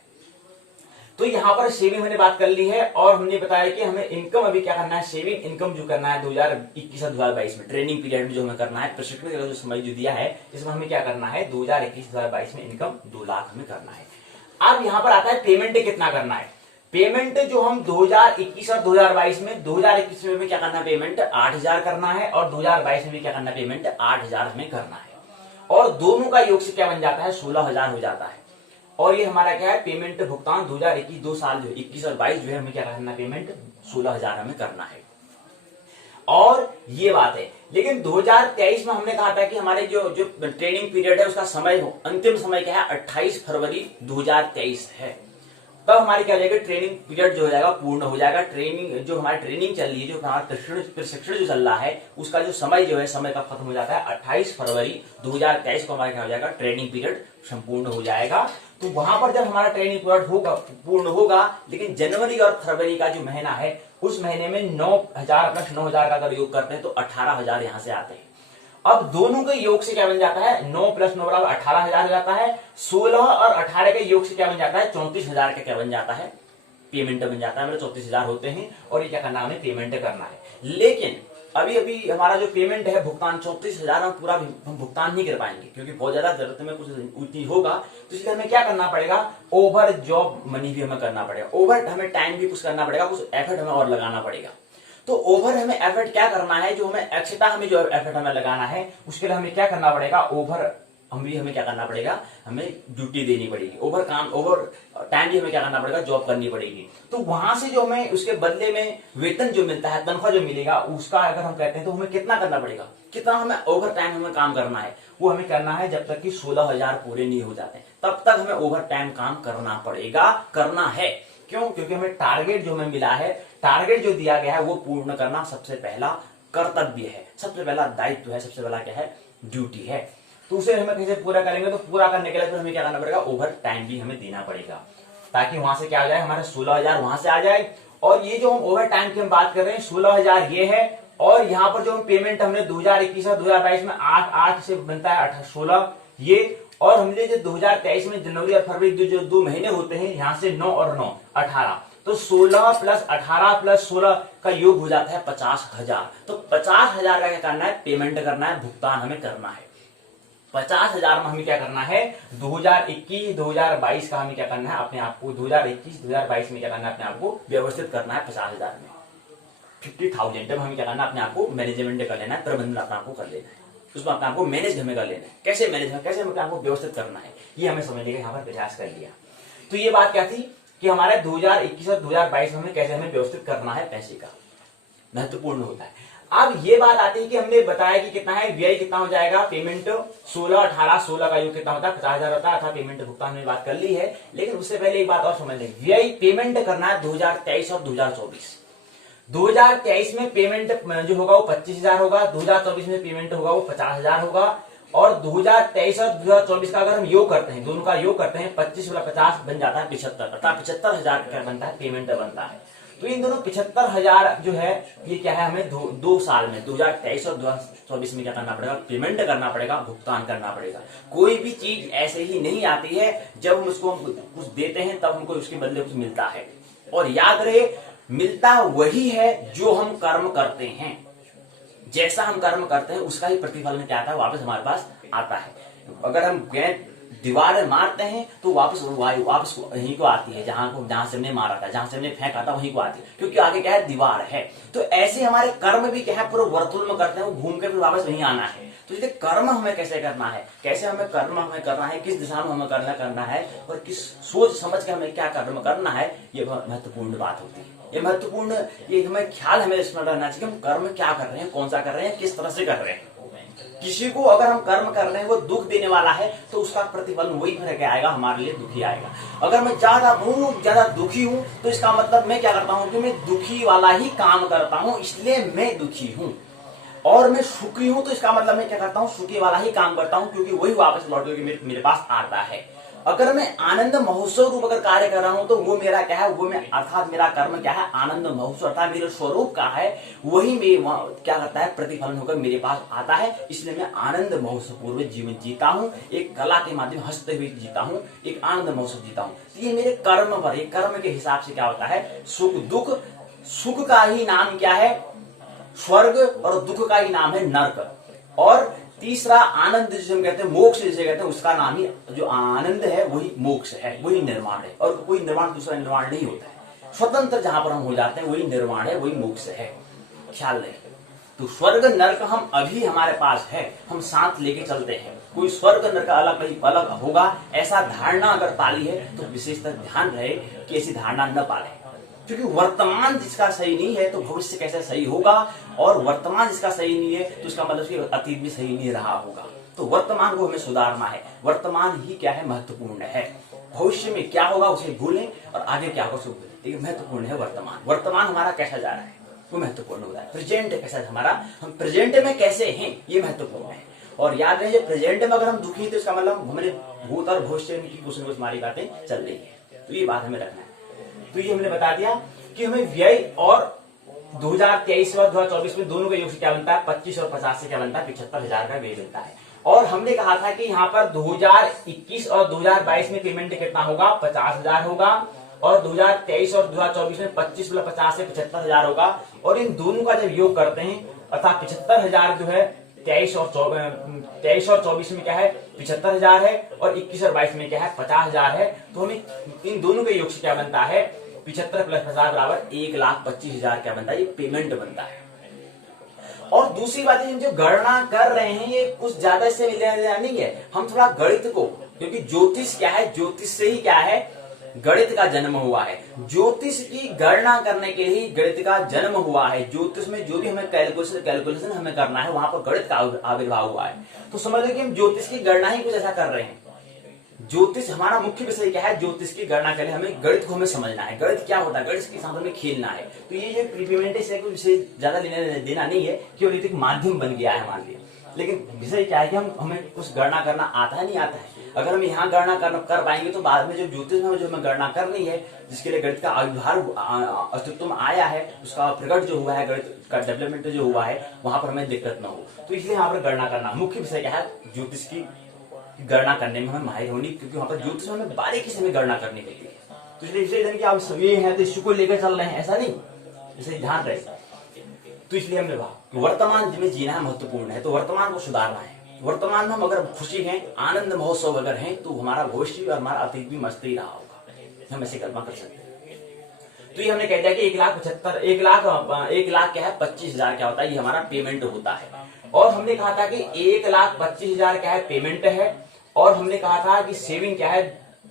तो यहाँ पर सेविंग हमने बात कर ली है और हमने बताया कि हमें इनकम अभी क्या करना है, सेविंग इनकम जो करना है 2021 और 2022 में ट्रेनिंग पीरियड में जो हमें करना है, प्रशिक्षण का जो समय जो दिया है इसमें हमें क्या करना है 2021-2022 में इनकम 2 लाख हमें करना है। अब यहाँ पर आता है पेमेंट कितना करना है। पेमेंट जो हम 2021 और 2022 में 2021 में क्या करना है, पेमेंट 8,000 करना है और 2022 में भी क्या करना है, पेमेंट 8,000 हमें करना है। और दोनों का योग से क्या बन जाता है, 16,000 हो जाता है। और ये हमारा क्या है, पेमेंट भुगतान 2021 2 साल जो 21 और 22 जो है हमें क्या करना है, पेमेंट 16,000 हमें करना है। और ये बात है, लेकिन 2023 में हमने कहा था कि हमारे जो ट्रेनिंग पीरियड है उसका समय अंतिम समय क्या है 28 फरवरी 2023 है। तब हमारी क्या हो जाएगी, ट्रेनिंग पीरियड जो हो जाएगा पूर्ण हो जाएगा। ट्रेनिंग जो हमारी ट्रेनिंग चल रही है, जो हमारा प्रशिक्षण जो चल रहा है, उसका जो समय जो है, समय का खत्म हो जाता है 28 फरवरी 2023 को हमारा क्या हो जाएगा, ट्रेनिंग पीरियड संपूर्ण हो जाएगा। तो वहां पर जब हमारा ट्रेनिंग पीरियड होगा, पूर्ण होगा, लेकिन जनवरी और फरवरी का जो महीना है, उस महीने में 9000 प्लस 9000 का अगर योग करते हैं तो 18000 यहां से आते हैं। अब दोनों के योग से क्या बन जाता है, 9 प्लस 9 बराबर 18000 हो जाता है। 16 और 18 के योग से क्या बन जाता है, 34000 का क्या बन जाता है, पेमेंट बन जाता है। मेरे 34000 होते हैं और ये क्या करना है, हमें पेमेंट करना है। लेकिन अभी अभी हमारा जो पेमेंट है भुगतान 34000 हम पूरा हम भुगतान नहीं कर पाएंगे, क्योंकि बहुत ज्यादा जरूरत में कुछ उतनी होगा। तो इसलिए हमें क्या करना पड़ेगा, ओवर जॉब मनी भी हमें करना पड़ेगा, ओवर हमें टाइम भी कुछ करना पड़ेगा, कुछ एफर्ट हमें और लगाना पड़ेगा। तो ओवर हमें एफर्ट क्या करना है, जो हमें एक्स्ट्रा हमें जो एफर्ट हमें लगाना है, उसके लिए हमें क्या करना पड़ेगा, ओवर हमें क्या करना पड़ेगा, हमें ड्यूटी देनी पड़ेगी, ओवर टाइम भी हमें क्या करना पड़ेगा, जॉब करनी पड़ेगी। तो वहां से जो हमें उसके बदले में वेतन जो मिलता है, तनख्वाह जो मिलेगा, उसका अगर हम कहते हैं तो हमें कितना करना पड़ेगा, कितना हमें ओवर टाइम हमें काम करना है, वो हमें करना है जब तक कि 16000 पूरे नहीं हो जाते, तब तक हमें ओवर टाइम काम करना पड़ेगा, करना है। क्यों, क्योंकि हमें टारगेट जो हमें मिला है, टारगेट जो दिया गया है, वो पूर्ण करना सबसे पहला कर्तव्य है, सबसे पहला दायित्व है, सबसे पहला क्या है, ड्यूटी है। तो उसे हमें कैसे पूरा करेंगे, तो पूरा करने के लिए फिर हमें क्या करना पड़ेगा, ओवर टाइम भी हमें देना पड़ेगा, ताकि वहां से क्या आ जाए, हमारे 16000 वहां से आ जाए। और ये जो हम ओवर टाइम की हम बात कर रहे हैं, 16000 ये है, और यहाँ पर जो हम पेमेंट हमने 2021 और 2022 में 8 से बनता है 16 ये, और हमने जो 2023 में जनवरी और फरवरी जो 2 महीने होते हैं, यहाँ से 9 और 9 18, तो 16 प्लस 18 प्लस 16 का योग हो जाता है 50000। तो 50000 का क्या करना है, पेमेंट करना है, भुगतान हमें करना है। 50000 में हमें क्या करना है, 2021-2022 का हमें क्या करना है, अपने आप को 2021-2022 में क्या करना है, अपने आप को व्यवस्थित करना है। 50000 में 50,000 जब हमें क्या करना है, अपने आप को मैनेजमेंट कर लेना है, प्रबंधन अपने आपको कर लेना है, उसमें अपने आपको मैनेज हमें कर लेना है। कैसे मैनेज, कैसे अपने आपको व्यवस्थित करना है, ये हमें समझने का यहाँ पर प्रयास कर लिया। तो ये बात क्या थी कि हमारे 2021 और 2022 में कैसे हमें व्यवस्थित करना है, पैसे का महत्वपूर्ण होता है। अब ये बात आती है कि हमने बताया कि कितना है, व्यय कितना हो जाएगा, पेमेंट 16 18 16 का योग कितना होता है, 50000 होता है, अर्थात पेमेंट भुगतान में बात कर ली है। लेकिन उससे पहले एक बात और समझ लें, व्यय पेमेंट करना है 2023 और 2024। 2023 में पेमेंट जो होगा वो 25000 होगा, 2024 में पेमेंट होगा वो 50000 होगा। और 2023 और 2024 का अगर हम योग करते हैं, दोनों का योग करते हैं, 25 वाला 50 बन जाता है 75, अर्थात 75000 का बनता है, पेमेंट बनता है। तो इन दोनों 75000 जो है, ये क्या है, हमें दो साल में 2023 और 2024 में क्या करना पड़ेगा, पेमेंट करना पड़ेगा, भुगतान करना पड़ेगा। कोई भी चीज ऐसे ही नहीं आती है, जब हम उसको कुछ देते हैं तब हमको उसके बदले कुछ मिलता है। और याद रहे, मिलता वही है जो हम कर्म करते हैं, जैसा हम कर्म करते हैं उसका ही प्रतिफल में क्या आता है, वापस हमारे पास आता है। अगर हम दीवार मारते हैं तो वापस वहीं को आती है, जहां से हमने मारा था, जहां से हमने फेंका था वहीं को आती है, क्योंकि आगे क्या है, दीवार है। तो ऐसे हमारे कर्म भी क्या है, पूरे वर्तुल में करते हैं, वो घूम के फिर वापस वहीं आना है। तो इसलिए कर्म हमें कैसे करना है, कैसे हमें कर्म हमें करना है, किस दिशा में हमें करना है, और किस सोच समझ के हमें क्या कर्म करना है, ये महत्वपूर्ण बात होती है। ये महत्वपूर्ण, ये हमें ख्याल हमें इसमें रहना चाहिए कि हम कर्म क्या कर रहे हैं, कौन सा कर रहे हैं, किस तरह से कर रहे हैं। किसी को अगर हम कर्म कर रहे हैं वो दुख देने वाला है, तो उसका प्रतिफल वही फिर आएगा, हमारे लिए दुखी आएगा। अगर मैं बहुत ज्यादा दुखी हूं, तो इसका मतलब मैं क्या करता हूं कि मैं दुखी वाला ही काम करता हूं, इसलिए मैं दुखी हूं। और मैं सुखी हूं, तो इसका मतलब मैं क्या करता हूं, सुखी वाला ही काम करता हूं, क्योंकि वही वापस लौट के मेरे पास आता है। अगर मैं आनंद महोत्सव रूप अगर कार्य कर रहा हूं, तो वो मेरा क्या है, वो मैं अर्थात मेरा कर्म क्या है, आनंद महोत्सव अर्थात मेरे स्वरूप का है, वही मैं क्या करता है, प्रतिफलन होकर मेरे पास आता है। इसलिए मैं आनंद महोत्सव पूर्व जीवन जीता हूं, एक कला के माध्यम हंसते हुए जीता हूं, एक आनंद महोत्सव जीता हूं। तो ये मेरे कर्म पर, एक कर्म के हिसाब से क्या होता है, सुख दुख, सुख का ही नाम क्या है, स्वर्ग, और दुख का ही नाम है नरक। और तीसरा आनंद जिसे हम कहते हैं, मोक्ष जिसे कहते हैं, उसका नाम ही, जो आनंद है वही मोक्ष है, वही निर्वाण है। और कोई निर्वाण दूसरा निर्वाण नहीं होता है, स्वतंत्र जहां पर हम हो जाते हैं वही निर्वाण है, वही मोक्ष है, ख्याल रहे। तो स्वर्ग नरक हम अभी हमारे पास है, हम साथ लेके चलते हैं। कोई स्वर्ग नरक अलग होगा, ऐसा धारणा अगर पाली है तो विशेषतः ध्यान रहे कि ऐसी धारणा न पाले, क्योंकि वर्तमान जिसका सही नहीं है तो भविष्य कैसे सही होगा, और वर्तमान जिसका सही नहीं है तो इसका मतलब कि अतीत भी सही नहीं रहा होगा। तो वर्तमान को हमें सुधारना है, वर्तमान ही क्या है, महत्वपूर्ण है। भविष्य में क्या होगा उसे भूलें और आगे क्या होगा उसे भूलें। लेकिन महत्वपूर्ण है वर्तमान। वर्तमान हमारा कैसा जा रहा है वो महत्वपूर्ण होता है। प्रेजेंट कैसा है हमारा, हम प्रेजेंट में कैसे हैं ये महत्वपूर्ण है। और याद रहे प्रेजेंट में अगर हम दुखी हैं तो इसका मतलब हमारे भूत और भविष्य की कुछ न कुछ हमारी बातें चल रही है। तो ये बात हमें रखना है। तो ये हमने बता दिया कि हमें व्यय और 2023 और 2024 में दोनों का योग से क्या बनता है, 25 और 50 से क्या बनता है, 75,000 का व्यय बनता है। और हमने कहा था कि यहाँ पर 2021 और 2022 में पेमेंट कितना होगा, 50,000 होगा। और 2023 और 2024 में 25 + 50 से 75,000 होगा। और इन दोनों का जब योग करते हैं अर्थात 75,000 जो है 23 और 24 में क्या है 75,000 है, और 21 और 22 में क्या है 50,000 है। तो हमें इन दोनों के योग से क्या बनता है, 75 + 50 बराबर 1,25,000 क्या बनता है, ये पेमेंट बनता है। और दूसरी बात है जो गणना कर रहे हैं ये कुछ ज्यादा इससे लेना नहीं है, हम थोड़ा गणित को, क्योंकि ज्योतिष क्या है, ज्योतिष से ही क्या है गणित का जन्म हुआ है। ज्योतिष की गणना करने के लिए गणित का जन्म हुआ है। ज्योतिष में जो भी हमें कैलकुलेशन हमें करना है वहां पर गणित का आविर्भाव हुआ है। तो समझ लो कि हम ज्योतिष की गणना ही कुछ ऐसा कर रहे हैं। ज्योतिष हमारा मुख्य विषय क्या है, ज्योतिष की गणना के लिए हमें गणित को हमें समझना है। गणित क्या होता है, गणित के साथ हमें खेलना है। तो ये जो पेमेंट है विषय ज्यादा देना नहीं है, केवल एक माध्यम बन गया है हमारे लिए। लेकिन विषय क्या है कि हमें कुछ गणना करना आता है नहीं आता है। अगर हम यहाँ गणना कर पाएंगे तो बाद में जो ज्योतिष में जो हमें गणना करनी है, जिसके लिए गणित का आविर्भाव अस्तित्व में आया है, उसका प्रकट जो हुआ है, गणित का डेवलपमेंट जो हुआ है, वहां पर हमें दिक्कत न हो। तो इसलिए यहाँ पर गणना करना मुख्य विषय क्या है, ज्योतिष की गणना करने में हमें माहिर होनी, क्योंकि वहां पर ज्योतिष में हमें बारीकी से हमें गणना करनी होती है। तो इसलिए आप सभी हैं तो इश्यू को लेकर चल रहे हैं, ऐसा नहीं, इसे ध्यान रहे। तो इसलिए हमने कहा वर्तमान में जीना है महत्वपूर्ण है, तो वर्तमान को सुधारना है। वर्तमान में हम अगर खुशी हैं, आनंद महोत्सव अगर हैं, तो हमारा भविष्य और हमारा अतीत भी मस्त ही रहा होगा, हम ऐसे कल्पना कर सकते हैं। तो ये हमने कह दिया कि 1 लाख क्या है 25,000 क्या होता है, ये हमारा पेमेंट होता है। और हमने कहा था कि 1,25,000 क्या है पेमेंट है, और हमने कहा था कि सेविंग क्या है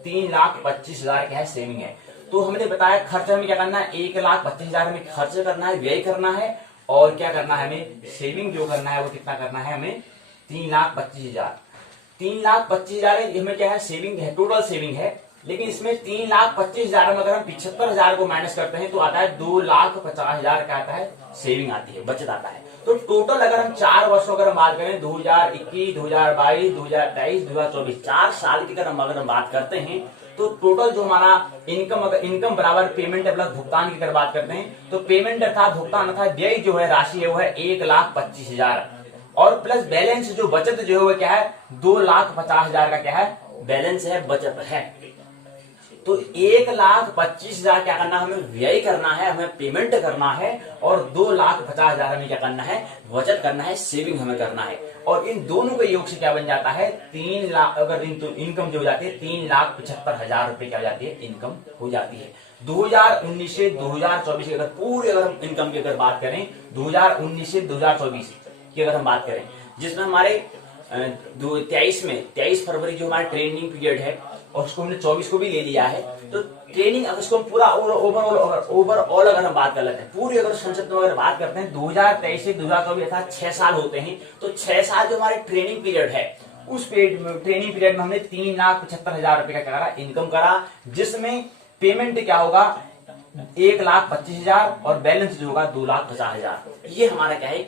3,25,000 क्या है सेविंग है। तो हमने बताया खर्च हमें क्या करना है, 1,25,000 हमें खर्च करना है, व्यय करना है, और क्या करना है हमें सेविंग जो करना है वो कितना करना है हमें 3,25,000। 3,25,000 हमें क्या है सेविंग है, टोटल सेविंग है। लेकिन इसमें 3,25,000 में अगर हम 75,000 को माइनस करते हैं तो आता है 2,50,000 का आता है सेविंग आती है, बचत आता है। तो टोटल अगर हम 4 वर्षों अगर हम बात करें 2021, 2022, 2023, 2024 4 साल की अगर हम बात करते हैं तो टोटल जो हमारा इनकम बराबर पेमेंट प्लस भुगतान की अगर बात करते हैं तो पेमेंट अर्थात भुगतान अर्थात व्यय जो है राशि है वो है 1,25,000, और प्लस बैलेंस जो बचत जो है वो क्या है 2,50,000 का क्या है बैलेंस है, बचत है। तो 1,25,000 क्या करना है हमें व्यय करना है, हमें पेमेंट करना है, और 2,50,000 हमें क्या करना है बचत करना है, सेविंग हमें करना है। और इन दोनों के योग से क्या बन जाता है 3 लाख, अगर इनकम जो हो जाती है 3,75,000 रुपए क्या हो जाती है इनकम हो जाती है। 2019 से 2024 की अगर पूरी अगर हम इनकम की अगर बात करें 2019 से 2024 की अगर हम बात करें, जिसमें हमारे 23 फरवरी जो हमारा ट्रेनिंग पीरियड है और उसको हमने 24 को भी ले लिया है। तो ट्रेनिंग अगर उसको हम पूरा ओवरऑल अगर हम बात कर लेते हैं, पूरी अगर संक्षिप्त में अगर बात करते हैं 2023 से 2024 अर्थात 6 साल होते हैं। तो 6 साल जो हमारे ट्रेनिंग पीरियड है उस ट्रेनिंग पीरियड में हमने 3,75,000 रुपए का क्या करा इनकम करा, जिसमें पेमेंट क्या होगा 1,25,000 और बैलेंस जो होगा 2,50,000। ये हमारा क्या है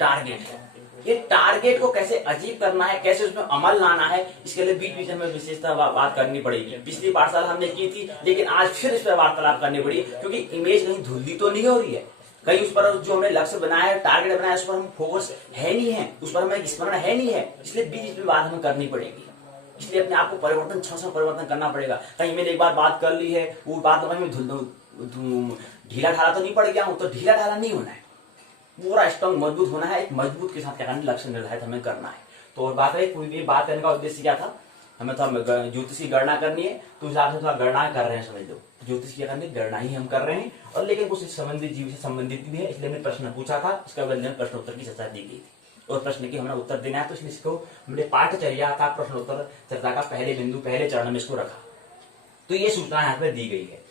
टारगेट है। ये टारगेट को कैसे अचीव करना है, कैसे उसमें अमल लाना है, इसके लिए बीच बीच में विशेषता बात करनी पड़ेगी। पिछली पाठशाला हमने की थी लेकिन आज फिर इस पर वार्तालाप करनी पड़ी, क्योंकि इमेज कहीं धुंधली तो नहीं हो रही है, कहीं उस पर जो हमने लक्ष्य बनाया है टारगेट बनाया उस पर हम फोकस है नहीं है, उस पर हमें स्मरण है नहीं है, इसलिए बीच में बात हमें करनी पड़ेगी। इसलिए अपने आप को परिवर्तन करना पड़ेगा। कहीं मैंने एक बार बात कर ली है वो बात में ढीला ढाला तो नहीं पड़ गया हूं, तो ढीला ढाला नहीं होना है, पूरा स्ट्रॉन्ग मजबूत होना है। एक मजबूत के साथ क्या करना लक्ष्य निर्धारित हमें करना है। तो और बात है कोई बात करने का उद्देश्य क्या था, हमें तो ज्योतिष की गणना करनी है, तो उस हिसाब से थोड़ा गणना कर रहे हैं, समझ लो ज्योतिष की करनी गणना ही हम कर रहे हैं। और लेकिन कुछ संबंधित जीव से संबंधित भी है, इसलिए हमने प्रश्न पूछा था, इसका प्रश्न उत्तर की चर्चा दी गई थी और प्रश्न की हमें उत्तर देना है। तो इसलिए इसको हमने पाठचर्या था प्रश्नोत्तर चर्चा का पहले बिंदु पहले चरण में इसको रखा। तो ये सूचना यहाँ पे दी गई है।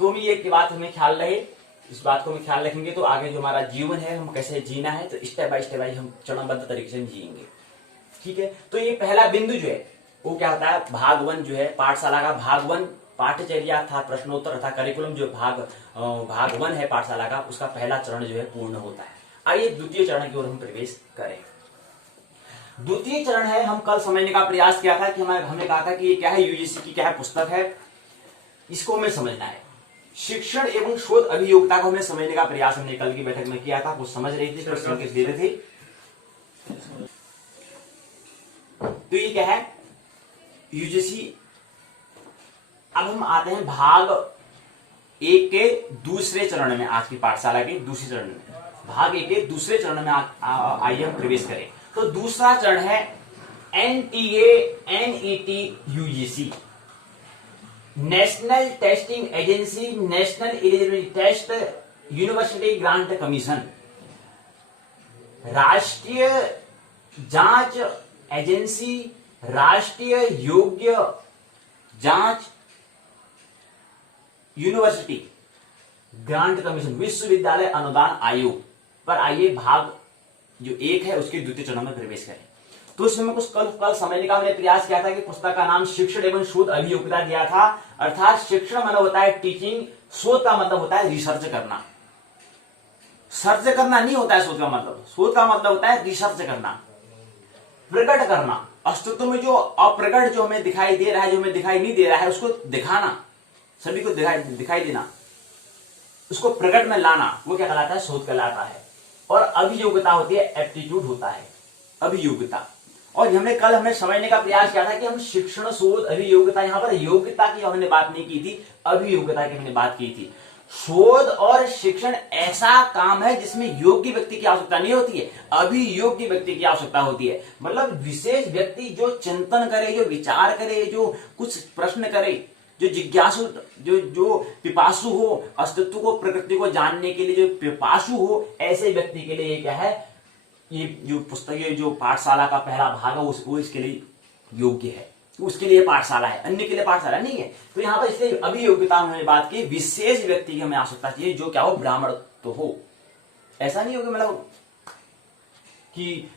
तो हम ये बात हमें ख्याल रहे, इस बात को हम ख्याल रखेंगे तो आगे जो हमारा जीवन है हम कैसे जीना है तो स्टेप बाय स्टेप हम चरणबद्ध तरीके से जिएंगे। ठीक है, तो ये पहला बिंदु जो है वो क्या होता है, भाग 1 जो है पाठशाला का भाग 1 पाठ्यचर्या था, प्रश्नोत्तर तथा करिकुलम जो भाग 1 है पाठशाला का, उसका पहला चरण जो है पूर्ण होता है। आइए द्वितीय चरण की ओर हम प्रवेश करें। द्वितीय चरण है, हम कल समझने का प्रयास किया था कि हमने कहा था कि ये क्या है, यूजीसी की क्या है पुस्तक है, इसको हमें समझना है। शिक्षण एवं शोध अभियोगिता को हमें समझने का प्रयास हमने कल की बैठक में किया था, कुछ समझ रही थी, कुछ संकेत दे रहे थे। तो ये क्या है, यूजीसी। अब हम आते हैं भाग 1 के दूसरे चरण में, आज की पाठशाला के दूसरे चरण में, भाग 1 के दूसरे चरण में आइए हम प्रवेश करें। तो दूसरा चरण है NTA NET UGC, national testing agency, national eligibility test, university grant commission, राष्ट्रीय जांच एजेंसी, राष्ट्रीय योग्य जांच यूनिवर्सिटी ग्रांट कमीशन, विश्वविद्यालय अनुदान आयोग पर आइए भाग जो 1 है उसके द्वितीय चरण में प्रवेश करें। तो इसमें कुछ कल समझने का हमने प्रयास किया था कि पुस्तक का नाम शिक्षण एवं शोध अभियोगिता दिया था, अर्थात शिक्षण मतलब होता है टीचिंग, शोध का मतलब होता है रिसर्च करना। सर्च करना नहीं होता है शोध का मतलब, शोध का मतलब होता है रिसर्च करना, प्रकट करना, अस्तित्व में जो अप्रकट जो हमें दिखाई दे रहा है, जो हमें दिखाई नहीं दे रहा है, उसको दिखाना, सभी को दिखाई देना, उसको प्रकट में लाना, वो क्या कहलाता है, शोध कहलाता है। और अभियोगिता होती है, एप्टीट्यूड होता है अभियोगिता। और हमने समझने का प्रयास किया था कि हम शिक्षण शोध अभियोगिता, यहां पर योग्यता की हमने बात नहीं की थी, अभियोगिता की हमने बात की थी। शोध और शिक्षण ऐसा काम है जिसमें योग्य व्यक्ति की आवश्यकता नहीं होती है, अभियोग्य व्यक्ति की आवश्यकता होती है। मतलब विशेष व्यक्ति जो चिंतन करे, जो विचार करे, जो कुछ प्रश्न करे, जो जिज्ञासु, जो पिपासु हो, अस्तित्व को, प्रकृति को जानने के लिए जो पिपासु हो, ऐसे व्यक्ति के लिए क्या है, ये जो पुस्तक, ये जो पाठशाला का पहला भाग है वो इसके लिए योग्य है, उसके लिए पाठशाला है, अन्य के लिए पाठशाला नहीं है। तो यहाँ पर इसलिए अभियोग्यता में बात की, विशेष व्यक्ति की हमें आवश्यकता चाहिए, जो क्या हो, ब्राह्मण तो हो। ऐसा नहीं हो कि मतलब कि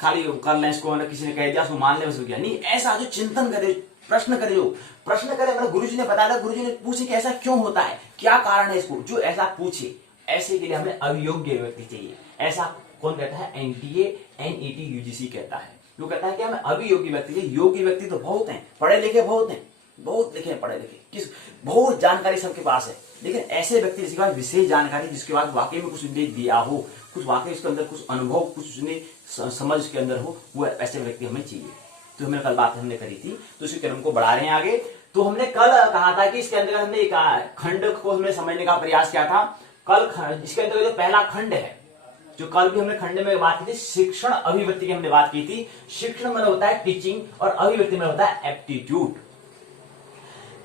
खाली कर लें इसको, किसी ने कह दिया उसको मान ले, बस हो गया, नहीं, ऐसा जो चिंतन करे, प्रश्न करे, जो प्रश्न करे, मतलब गुरुजी ने बताया था, गुरुजी ने पूछे कि ऐसा क्यों होता है, क्या कारण है इसको, जो ऐसा पूछे, ऐसे के लिए हमें अभियोग्य व्यक्ति चाहिए। ऐसा कौन कहता है, एनटीए एनईटी यूजीसी कहता है, जो कहता है कि हमें अभियोग्य व्यक्ति चाहिए। योग्य व्यक्ति तो बहुत हैं, पढ़े लिखे बहुत हैं, बहुत लिखे पढ़े लिखे, बहुत जानकारी सबके पास है, लेकिन ऐसे व्यक्ति जिसके पास विशेष जानकारी, जिसके पास वाकई में कुछ दिया हो, कुछ वाकई उसके अंदर कुछ अनुभव, कुछ उसने समझ उसके अंदर हो, वो ऐसे व्यक्ति हमें चाहिए। तो हमने कल बात हमने करी थी, तो इसी क्रम को बढ़ा रहे हैं आगे। तो हमने कल कहा था कि इसके अंदर हमने एक खंड को हमने समझने का प्रयास किया था। कल इसके अंदर जो पहला खंड है, जो कल भी हमने खंड में बात की थी, शिक्षण अभिव्यक्ति की हमने बात की थी। शिक्षण में होता है टीचिंग और अभिव्यक्ति में होता है एप्टीट्यूड।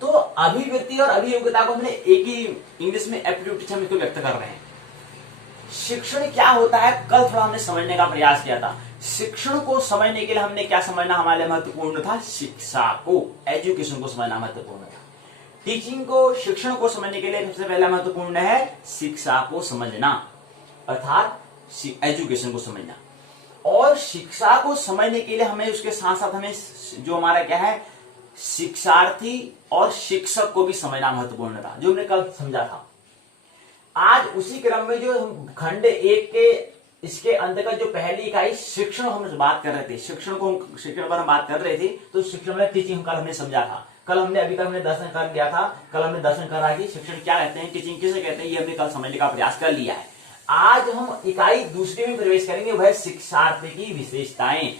तो अभिव्यक्ति और अभियोग्यता को हमने एक ही इंग्लिश में एप्टीट्यूड हम इसको व्यक्त कर रहे हैं। शिक्षण क्या होता है, कल थोड़ा हमने समझने का प्रयास किया था। शिक्षण को समझने के लिए हमने क्या समझना हमारे लिए महत्वपूर्ण था, शिक्षा को, एजुकेशन को समझना महत्वपूर्ण था। टीचिंग को, शिक्षण को समझने के लिए सबसे पहला महत्वपूर्ण है शिक्षा को समझना, अर्थात एजुकेशन को समझना। और शिक्षा को समझने के लिए हमें उसके साथ साथ हमें जो हमारा क्या है, शिक्षार्थी और शिक्षक को भी समझना महत्वपूर्ण था, जो हमने कल समझा था। आज उसी क्रम में जो हम खंड 1 के इसके अंतर्गत जो पहली इकाई शिक्षण हम बात कर रहे थे, शिक्षण पर हम बात कर रहे थे, तो शिक्षण में टीचिंग कल हमने समझा था। कल हमने अभी तक हमने दर्शन कर लिया था, कल हमने दर्शन करा कि शिक्षण क्या कहते हैं, टीचिंग किसे कहते हैं, ये हमने कल समझने का प्रयास कर लिया है। आज हम इकाई दूसरी में प्रवेश करेंगे, वह शिक्षार्थी की विशेषताएं।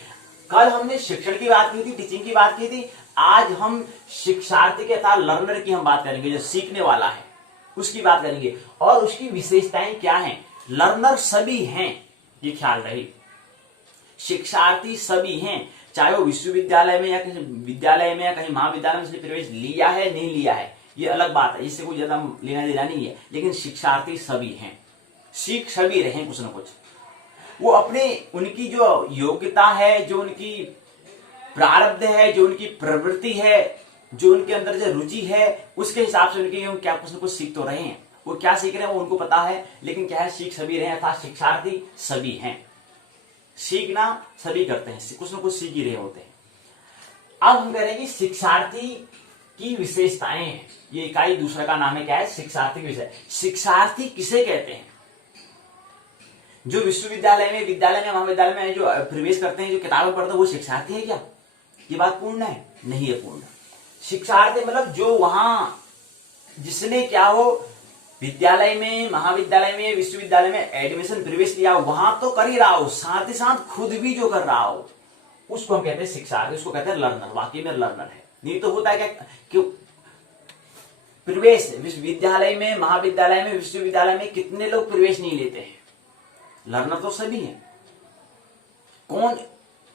कल हमने शिक्षण की बात की थी, टीचिंग की बात की थी, आज हम शिक्षार्थी के अर्थात लर्नर की हम बात करेंगे, जो सीखने वाला है उसकी बात करेंगे। और उसकी विशेषताएं क्या हैं, लर्नर सभी हैं, ये ख्याल रहे, शिक्षार्थी सभी हैं, चाहे वो विश्वविद्यालय में या कहीं विद्यालय में या कहीं महाविद्यालय में उसने प्रवेश लिया है नहीं लिया है, ये अलग बात है, इससे कोई ज्यादा लेना देना नहीं है, लेकिन शिक्षार्थी सभी हैं, सीख सभी रहे कुछ न कुछ। वो अपने उनकी जो योग्यता है, जो उनकी प्रारब्ध है, जो उनकी प्रवृत्ति है, जो उनके अंदर जो रुचि है, उसके हिसाब से उनके क्या कुछ न कुछ सीख तो रहे हैं। वो क्या सीख रहे हैं वो उनको पता है, लेकिन क्या है, सीख सभी रहे हैं, अर्थात शिक्षार्थी सभी हैं। सीखना सभी करते हैं, कुछ न कुछ सीख ही रहे होते हैं। अब हम कह रहे हैं कि शिक्षार्थी की विशेषताएं हैं। ये इकाई दूसरा का नाम है क्या है, शिक्षार्थी की विषय। शिक्षार्थी किसे कहते हैं? जो विश्वविद्यालय में, विद्यालय में, महाविद्यालय में जो प्रवेश करते हैं, जो किताबें पढ़ते हैं, वो शिक्षार्थी है क्या? ये बात पूर्ण है? नहीं है पूर्ण। शिक्षार्थी मतलब जो वहां जिसने क्या हो, विद्यालय में, महाविद्यालय में, विश्वविद्यालय में एडमिशन प्रवेश लिया, वहां तो कर ही रहा हो, साथ ही साथ खुद भी जो कर रहा हो, उसको हम कहते हैं शिक्षार्थी, उसको कहते हैं लर्नर। वाकई में लर्नर है। नहीं तो होता है क्या कि प्रवेश विद्यालय में, महाविद्यालय में, विश्वविद्यालय में कितने लोग प्रवेश नहीं लेते हैं? लर्नर तो सभी हैं। कौन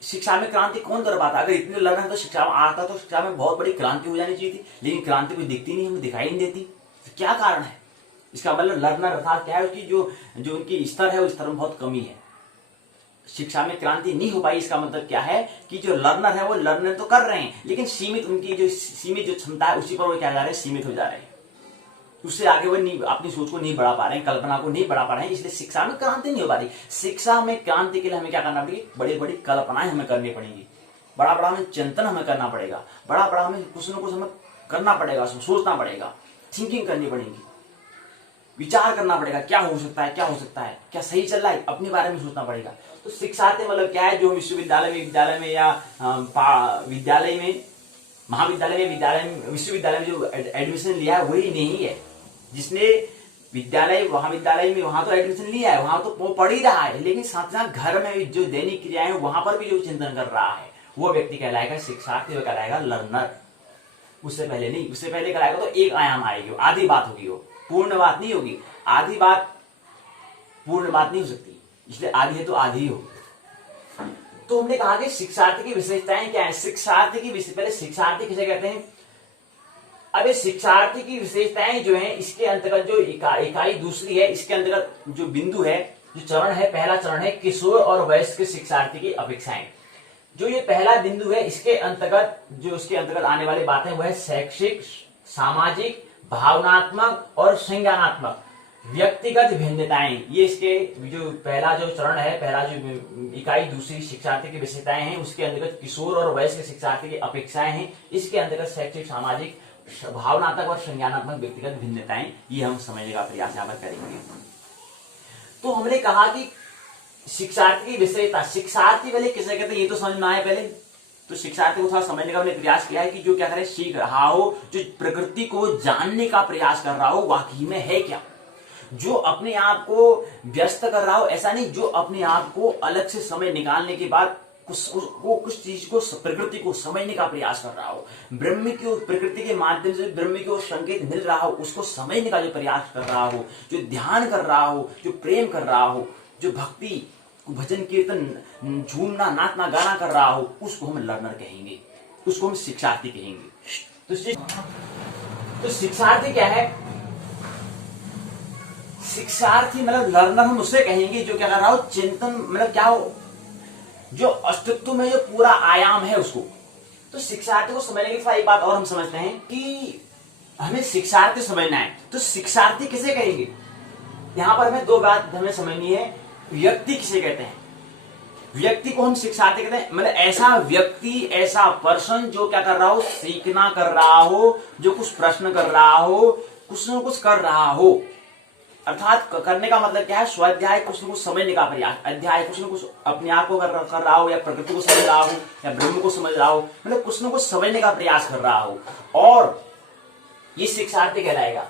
शिक्षा में क्रांति कौन कर पाता? अगर इतने लर्नर तो शिक्षा में आता तो शिक्षा में बहुत बड़ी क्रांति हो जानी चाहिए थी, लेकिन क्रांति कोई दिखती नहीं, हमें दिखाई नहीं देती। तो क्या कारण है इसका? मतलब लर्नर अर्थात क्या है, उसकी जो उनकी स्तर है, उस स्तर में बहुत कमी है। शिक्षा में क्रांति नहीं हो पाई, इसका मतलब क्या है कि जो लर्नर है वो लर्नर तो कर रहे हैं, लेकिन सीमित उनकी जो सीमित जो क्षमता है उसी पर वो क्या जा रहे हैं, सीमित हो जा रहे हैं। उससे आगे वो नहीं, अपनी सोच को नहीं बढ़ा पा रहे हैं, कल्पना को नहीं बढ़ा पा रहे हैं, इसलिए शिक्षा में क्रांति नहीं हो पा रही। शिक्षा में क्रांति के लिए हमें क्या करना पड़ेगी? बड़ी बड़ी कल्पनाएं हमें करनी पड़ेंगी, बड़ा बड़ा हमें चिंतन हमें करना पड़ेगा, बड़ा बड़ा हमें कुछ न कुछ हमें करना पड़ेगा, सोचना पड़ेगा, थिंकिंग करनी पड़ेगी, विचार करना पड़ेगा, क्या हो सकता है, क्या हो सकता है, क्या सही चल रहा है, अपने बारे में सोचना पड़ेगा। तो शिक्षार्थी मतलब क्या है? जो विश्वविद्यालय में, विद्यालय में या विद्यालय में, महाविद्यालय में, विद्यालय में, विश्वविद्यालय में जो एडमिशन लिया है वही नहीं है। जिसने विद्यालय, महाविद्यालय में वहां तो एडमिशन लिया है, वहां तो वो पढ़ ही रहा है, लेकिन साथ साथ घर में जो दैनिक क्रियाएं हैं वहां पर भी जो चिंतन कर रहा है, वो व्यक्ति कहलाएगा शिक्षार्थी, वो कहलाएगा लर्नर। उससे पहले नहीं, उससे पहले कहलाएगा तो एक आयाम आएगी, आधी बात होगी, वो पूर्ण बात नहीं होगी। आधी बात पूर्ण बात नहीं हो सकती, इसलिए आधी है तो आधी ही होगी। तो हमने कहा कि शिक्षार्थी की विशेषताएं क्या है। शिक्षार्थी की पहले शिक्षार्थी किसे कहते हैं? अब शिक्षार्थी की विशेषताएं जो है, इसके अंतर्गत जो इकाई दूसरी है, इसके अंतर्गत जो बिंदु है, जो चरण है, पहला चरण है किशोर और वयस्क शिक्षार्थी की अपेक्षाएं। जो ये पहला बिंदु है, इसके अंतर्गत जो इसके अंतर्गत आने वाली बातें वह शैक्षिक, सामाजिक, भावनात्मक और संज्ञानात्मक व्यक्तिगत भिन्नताएं। ये इसके जो पहला जो चरण है, पहला जो इकाई दूसरी शिक्षार्थी की विशेषताएं हैं, उसके अंतर्गत किशोर और वयस्क शिक्षार्थी की अपेक्षाएं हैं। इसके अंतर्गत शैक्षिक, सामाजिक, भावनात्मक और संज्ञानात्मक व्यक्तिगत भिन्नताएं, ये हम समझने का प्रयास यहाँ पर करेंगे। तो हमने कहा कि शिक्षार्थी की विशेषता, शिक्षार्थी पहले किसे कहते हैं ये तो समझ में आया पहले। तो शिक्षार्थी को थोड़ा समझने का हमने प्रयास किया है कि जो क्या करे, सीख रहा हो, जो प्रकृति को जानने का प्रयास कर रहा हो, वाकई में है क्या, जो अपने आप को व्यस्त कर रहा हो, ऐसा नहीं, जो अपने आप को अलग से समय निकालने के बाद कुछ चीज को, प्रकृति को समझने का प्रयास कर रहा हो, ब्रह्म की, प्रकृति के माध्यम से ब्रह्म को संकेत मिल रहा हो, उसको समझने का जो प्रयास कर रहा हो, जो ध्यान कर रहा हो, जो प्रेम कर रहा हो, जो भक्ति, भजन कीर्तन, झूमना, नाचना, गाना कर रहा हो, उसको हम लर्नर कहेंगे, उसको हम शिक्षार्थी कहेंगे। तो शिक्षार्थी क्या है? शिक्षार्थी मतलब लर्नर हम उसे कहेंगे जो क्या कर रहा हो, चिंतन, मतलब क्या हो, जो अस्तित्व में जो पूरा आयाम है उसको। तो शिक्षार्थी को समझने की एक बात और हम समझते हैं कि हमें शिक्षार्थी समझना है, तो शिक्षार्थी किसे कहेंगे? यहां पर हमें दो बात हमें समझनी है। व्यक्ति किसे कहते हैं? व्यक्ति को हम शिक्षार्थी कहते हैं, मतलब ऐसा व्यक्ति, ऐसा पर्सन जो क्या कर रहा हो, सीखना कर रहा हो, जो कुछ प्रश्न कर रहा हो, कुछ न कुछ कर रहा हो। अर्थात करने का मतलब क्या है? स्वाध्याय, कुछ न कुछ समझने का प्रयास, अध्याय, कुछ न कुछ अपने आप को कर रहा हो, या प्रकृति को समझ रहा हो, या ब्रह्म को समझ रहा हो, मतलब कुछ न कुछ समझने का प्रयास कर रहा हो, और ये शिक्षार्थी कहलाएगा।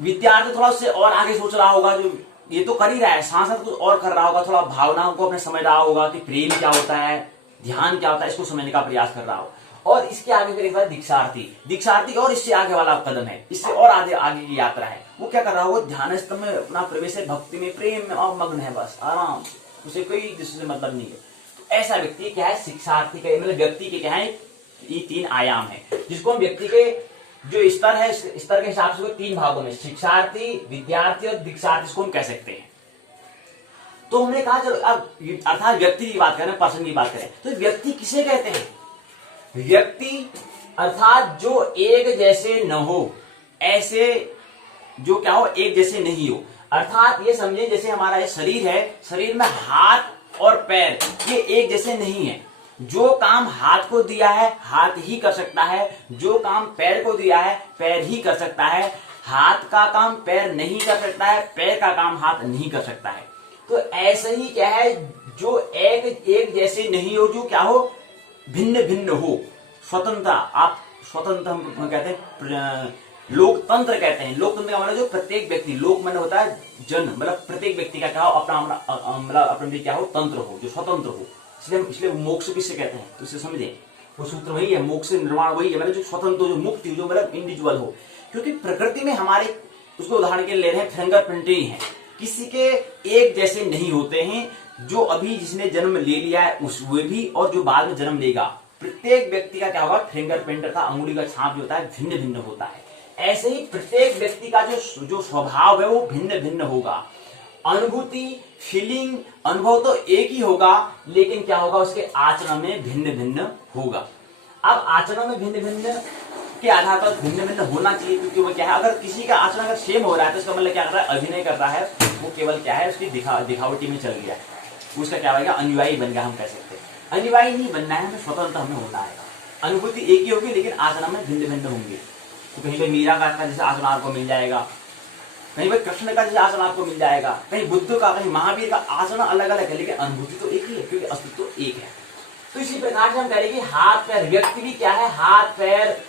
विद्यार्थी थोड़ा उससे और आगे सोच रहा होगा, जो ये तो कर ही रहा है, साथ साथ कुछ और कर रहा होगा, थोड़ा भावनाओं को अपने समझ रहा होगा कि प्रेम क्या होता है, ध्यान क्या होता है, इसको समझने का प्रयास कर रहा हो। और इसके आगे फिर एक बार दीक्षार्थी, दीक्षार्थी और इससे आगे वाला कदम है, इससे और आगे की यात्रा है। वो क्या कर रहा होगा? ध्यान स्तंभ में अपना प्रवेश है, भक्ति में, प्रेम में और मग्न है, बस आराम से, उसे कोई दूसरे मतलब नहीं है। तो ऐसा व्यक्ति क्या है? शिक्षार्थी का मतलब व्यक्ति के क्या है? ये तीन आयाम है, जिसको हम व्यक्ति के जो स्तर है, स्तर के हिसाब से तीन भागों में शिक्षार्थी, विद्यार्थी और दीक्षार्थी इसको हम कह सकते हैं। तो हमने कहा चलो अब अर्थात व्यक्ति की बात करें, पर्सन की बात करें, तो व्यक्ति किसे कहते हैं? व्यक्ति अर्थात जो एक जैसे न हो, ऐसे जो क्या हो, एक जैसे नहीं हो। अर्थात ये समझे जैसे हमारा ये शरीर है, शरीर में हाथ और पैर ये एक जैसे नहीं है। जो काम हाथ को दिया है हाथ ही कर सकता है, जो काम पैर को दिया है पैर ही कर सकता है। हाथ का काम पैर नहीं कर सकता है, पैर का काम हाथ नहीं कर सकता है। तो ऐसे ही क्या है, जो एक जैसे नहीं हो, जो क्या हो, भिन्न भिन्न हो, स्वतंत्र। आप स्वतंत्र हम कहते हैं, लोकतंत्र कहते हैं। लोकतंत्र का मतलब जो प्रत्येक व्यक्ति, लोक मतलब होता है जन, मतलब प्रत्येक व्यक्ति का क्या हो, अपना मतलब अपने क्या हो, तंत्र हो, जो स्वतंत्र हो। इसलिए मोक्ष किससे कहते हैं, तो इसे समझे, वो सूत्र वही है, मोक्ष निर्माण वही है, मतलब जो स्वतंत्र, जो मुक्त, जो मतलब इंडिविजुअल हो। क्योंकि प्रकृति में हमारे, उसको उदाहरण के लिए ले रहे हैं, फिंगरप्रिंटिंग है, किसी के एक जैसे नहीं होते हैं। जो अभी जिसने जन्म ले लिया है उस वे भी, और जो बाद में जन्म लेगा, प्रत्येक व्यक्ति का क्या होगा, फिंगरप्रिंट का अंगुली का छाप जो होता है भिन्न भिन्न होता है। ऐसे ही प्रत्येक व्यक्ति का जो स्वभाव है वो भिन्न भिन्न होगा। अनुभूति, फीलिंग, अनुभव तो एक ही होगा, लेकिन क्या होगा, उसके आचरण में भिन्न भिन्न होगा। अब आचरण में भिन्न भिन्न के आधार पर भिन्न भिन्न होना चाहिए, क्योंकि वो क्या है, अगर किसी का आचरण अगर सेम हो रहा है तो इसका मतलब क्या कर रहा है, अभिनय कर रहा है, वो केवल क्या है, उसकी दिखावटी में चल गया है, उसका क्या होगा, अनुयायी बन गया, हम कह सकते हैं। अनुयायी नहीं बनना है, हमें स्वतंत्र हमें होना है। अनुभूति एक ही होगी, लेकिन आचरण में भिन्न भिन्न होंगे। तो कहीं पे मीरा का जैसे आचरण आपको मिल जाएगा, कहीं पे कृष्ण का जैसे आचरण आपको मिल जाएगा, कहीं बुद्ध का, कहीं महावीर का आचरण अलग अलग है, लेकिन अनुभूति तो एक ही है, क्योंकि अस्तित्व तो एक है। तो इसी प्रकार से हम कह रहे हैं कि हाथ पैर, व्यक्ति भी क्या है, हाथ पैर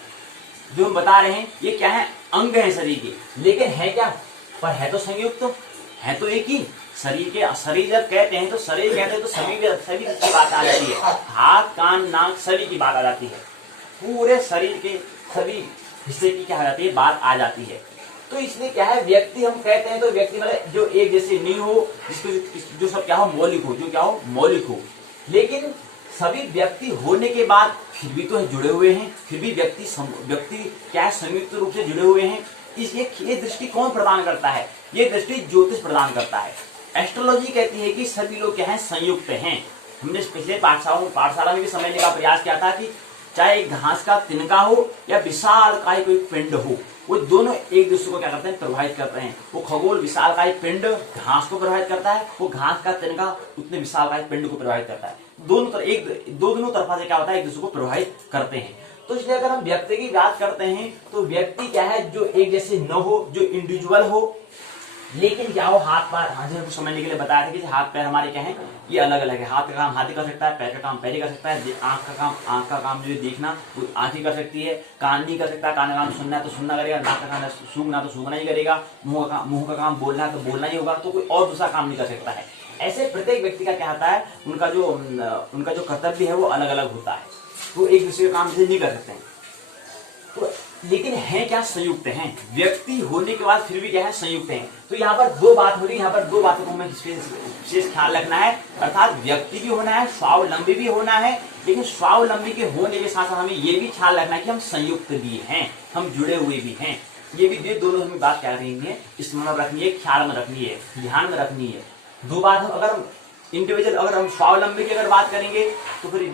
जो हम बता रहे हैं ये क्या है, अंग है शरीर के, लेकिन है क्या, पर है तो संयुक्त, है तो एक ही शरीर के। शरीर जब कहते हैं तो शरीर कहते हैं तो सभी की बात आ जाती है, हाथ कान नाक सभी की बात आ जाती है, पूरे शरीर के सभी हिस्से की क्या आ जाती है, बात आ जाती है। तो इसलिए क्या है, व्यक्ति हम कहते हैं तो व्यक्ति मतलब जो एक जैसे नहीं हो, जिसको जो सब क्या हो, मौलिक हो, जो क्या हो, मौलिक हो। लेकिन सभी व्यक्ति होने के बाद फिर भी तो जुड़े हुए हैं, फिर भी व्यक्ति क्या है, संयुक्त रूप से जुड़े हुए हैं। ये दृष्टि कौन प्रदान करता है, ये दृष्टि ज्योतिष प्रदान करता है। एस्ट्रोलॉजी कहती है कि सभी लोग क्या है, संयुक्त हैं। हमने पिछले पाठशाला में भी समझने का प्रयास किया था कि चाहे घास का तिनका हो या विशाल का कोई पिंड हो, वो दोनों एक दूसरे को क्या करते हैं, प्रभावित करते हैं। वो खगोल विशाल का पिंड घास को प्रभावित करता है, वो घास का तिनका उतने विशाल का पिंड को प्रभावित करता है। दोनों तरफा से क्या होता है, एक दूसरे को प्रभावित करते हैं। तो इसलिए अगर हम व्यक्ति की बात करते हैं तो व्यक्ति क्या है, जो एक जैसे न हो, जो इंडिविजुअल हो, लेकिन क्या हो, हाथ पैर, हाजिर को समझने के लिए बताया था कि हाथ पैर हमारे क्या है, ये अलग अलग है। हाथ का काम हाथ ही कर सकता है, पैर का काम पैर ही कर सकता है, आंख का काम जो देखना वो आंख ही कर सकती है, कान नहीं कर सकता, कान का काम सुनना है तो सुनना करेगा, नाक का काम सूंघना तो सूंघना ही करेगा, मुंह का काम बोलना है तो बोलना ही होगा, तो कोई और दूसरा काम नहीं कर सकता है। ऐसे प्रत्येक व्यक्ति का क्या होता है, उनका जो कर्तव्य है वो अलग अलग होता है, तो एक दूसरे का काम जैसे नहीं कर सकते हैं। तो लेकिन है क्या, संयुक्त हैं। व्यक्ति होने के बाद फिर भी क्या है, संयुक्त हैं। तो यहाँ पर दो बात हो रही है, यहाँ पर दो बातों को हमें विशेष ख्याल रखना है, अर्थात व्यक्ति भी होना है, स्वावलंबी भी होना है, लेकिन स्वावलंबी के होने के साथ साथ हमें ये भी ख्याल रखना है कि हम संयुक्त भी हैं, हम जुड़े हुए भी हैं। ये दोनों हमें बात क्या रखनी है, स्मरण रखनी है, ख्याल में रखनी है, ध्यान में रखनी है। दो बात हम अगर हम इंडिविजुअल, अगर हम स्वावलंबी की अगर बात करेंगे तो फिर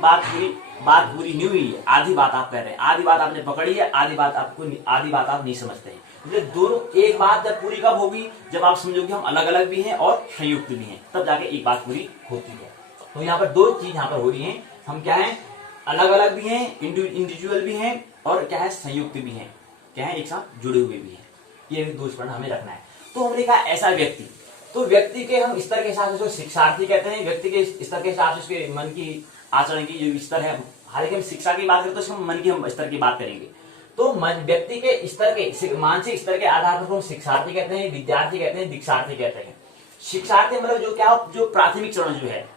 बात पूरी नहीं हुई है। आधी बात आप कह रहे हैं, आधी बात आपने पकड़ी है, आधी बात आप नहीं समझते हैं। इसलिए दोनों, एक बात जब पूरी कब होगी, जब आप समझोगे हम अलग अलग भी हैं और संयुक्त भी हैं, तब जाके एक बात पूरी होती है। तो यहाँ पर दो चीज यहाँ पर हो रही है, हम क्या है, अलग अलग भी हैं, इंडिविजुअल भी हैं, और क्या है, संयुक्त भी हैं, क्या है, एक साथ जुड़े हुए भी हैं। ये दो स्मरण हमें रखना है। तो हमने कहा ऐसा व्यक्ति, तो व्यक्ति के हम स्तर के हिसाब से उसको शिक्षार्थी कहते हैं। व्यक्ति के स्तर के हिसाब से उसके मन की आचरण की जो स्तर है, हालांकि हम शिक्षा की बात करें तो हम मन की हम स्तर की बात करेंगे। तो व्यक्ति के स्तर के मानसिक स्तर के आधार पर हम शिक्षार्थी कहते हैं, विद्यार्थी कहते हैं, दीक्षार्थी कहते हैं। शिक्षार्थी मतलब जो क्या, जो प्राथमिक चरण जो है,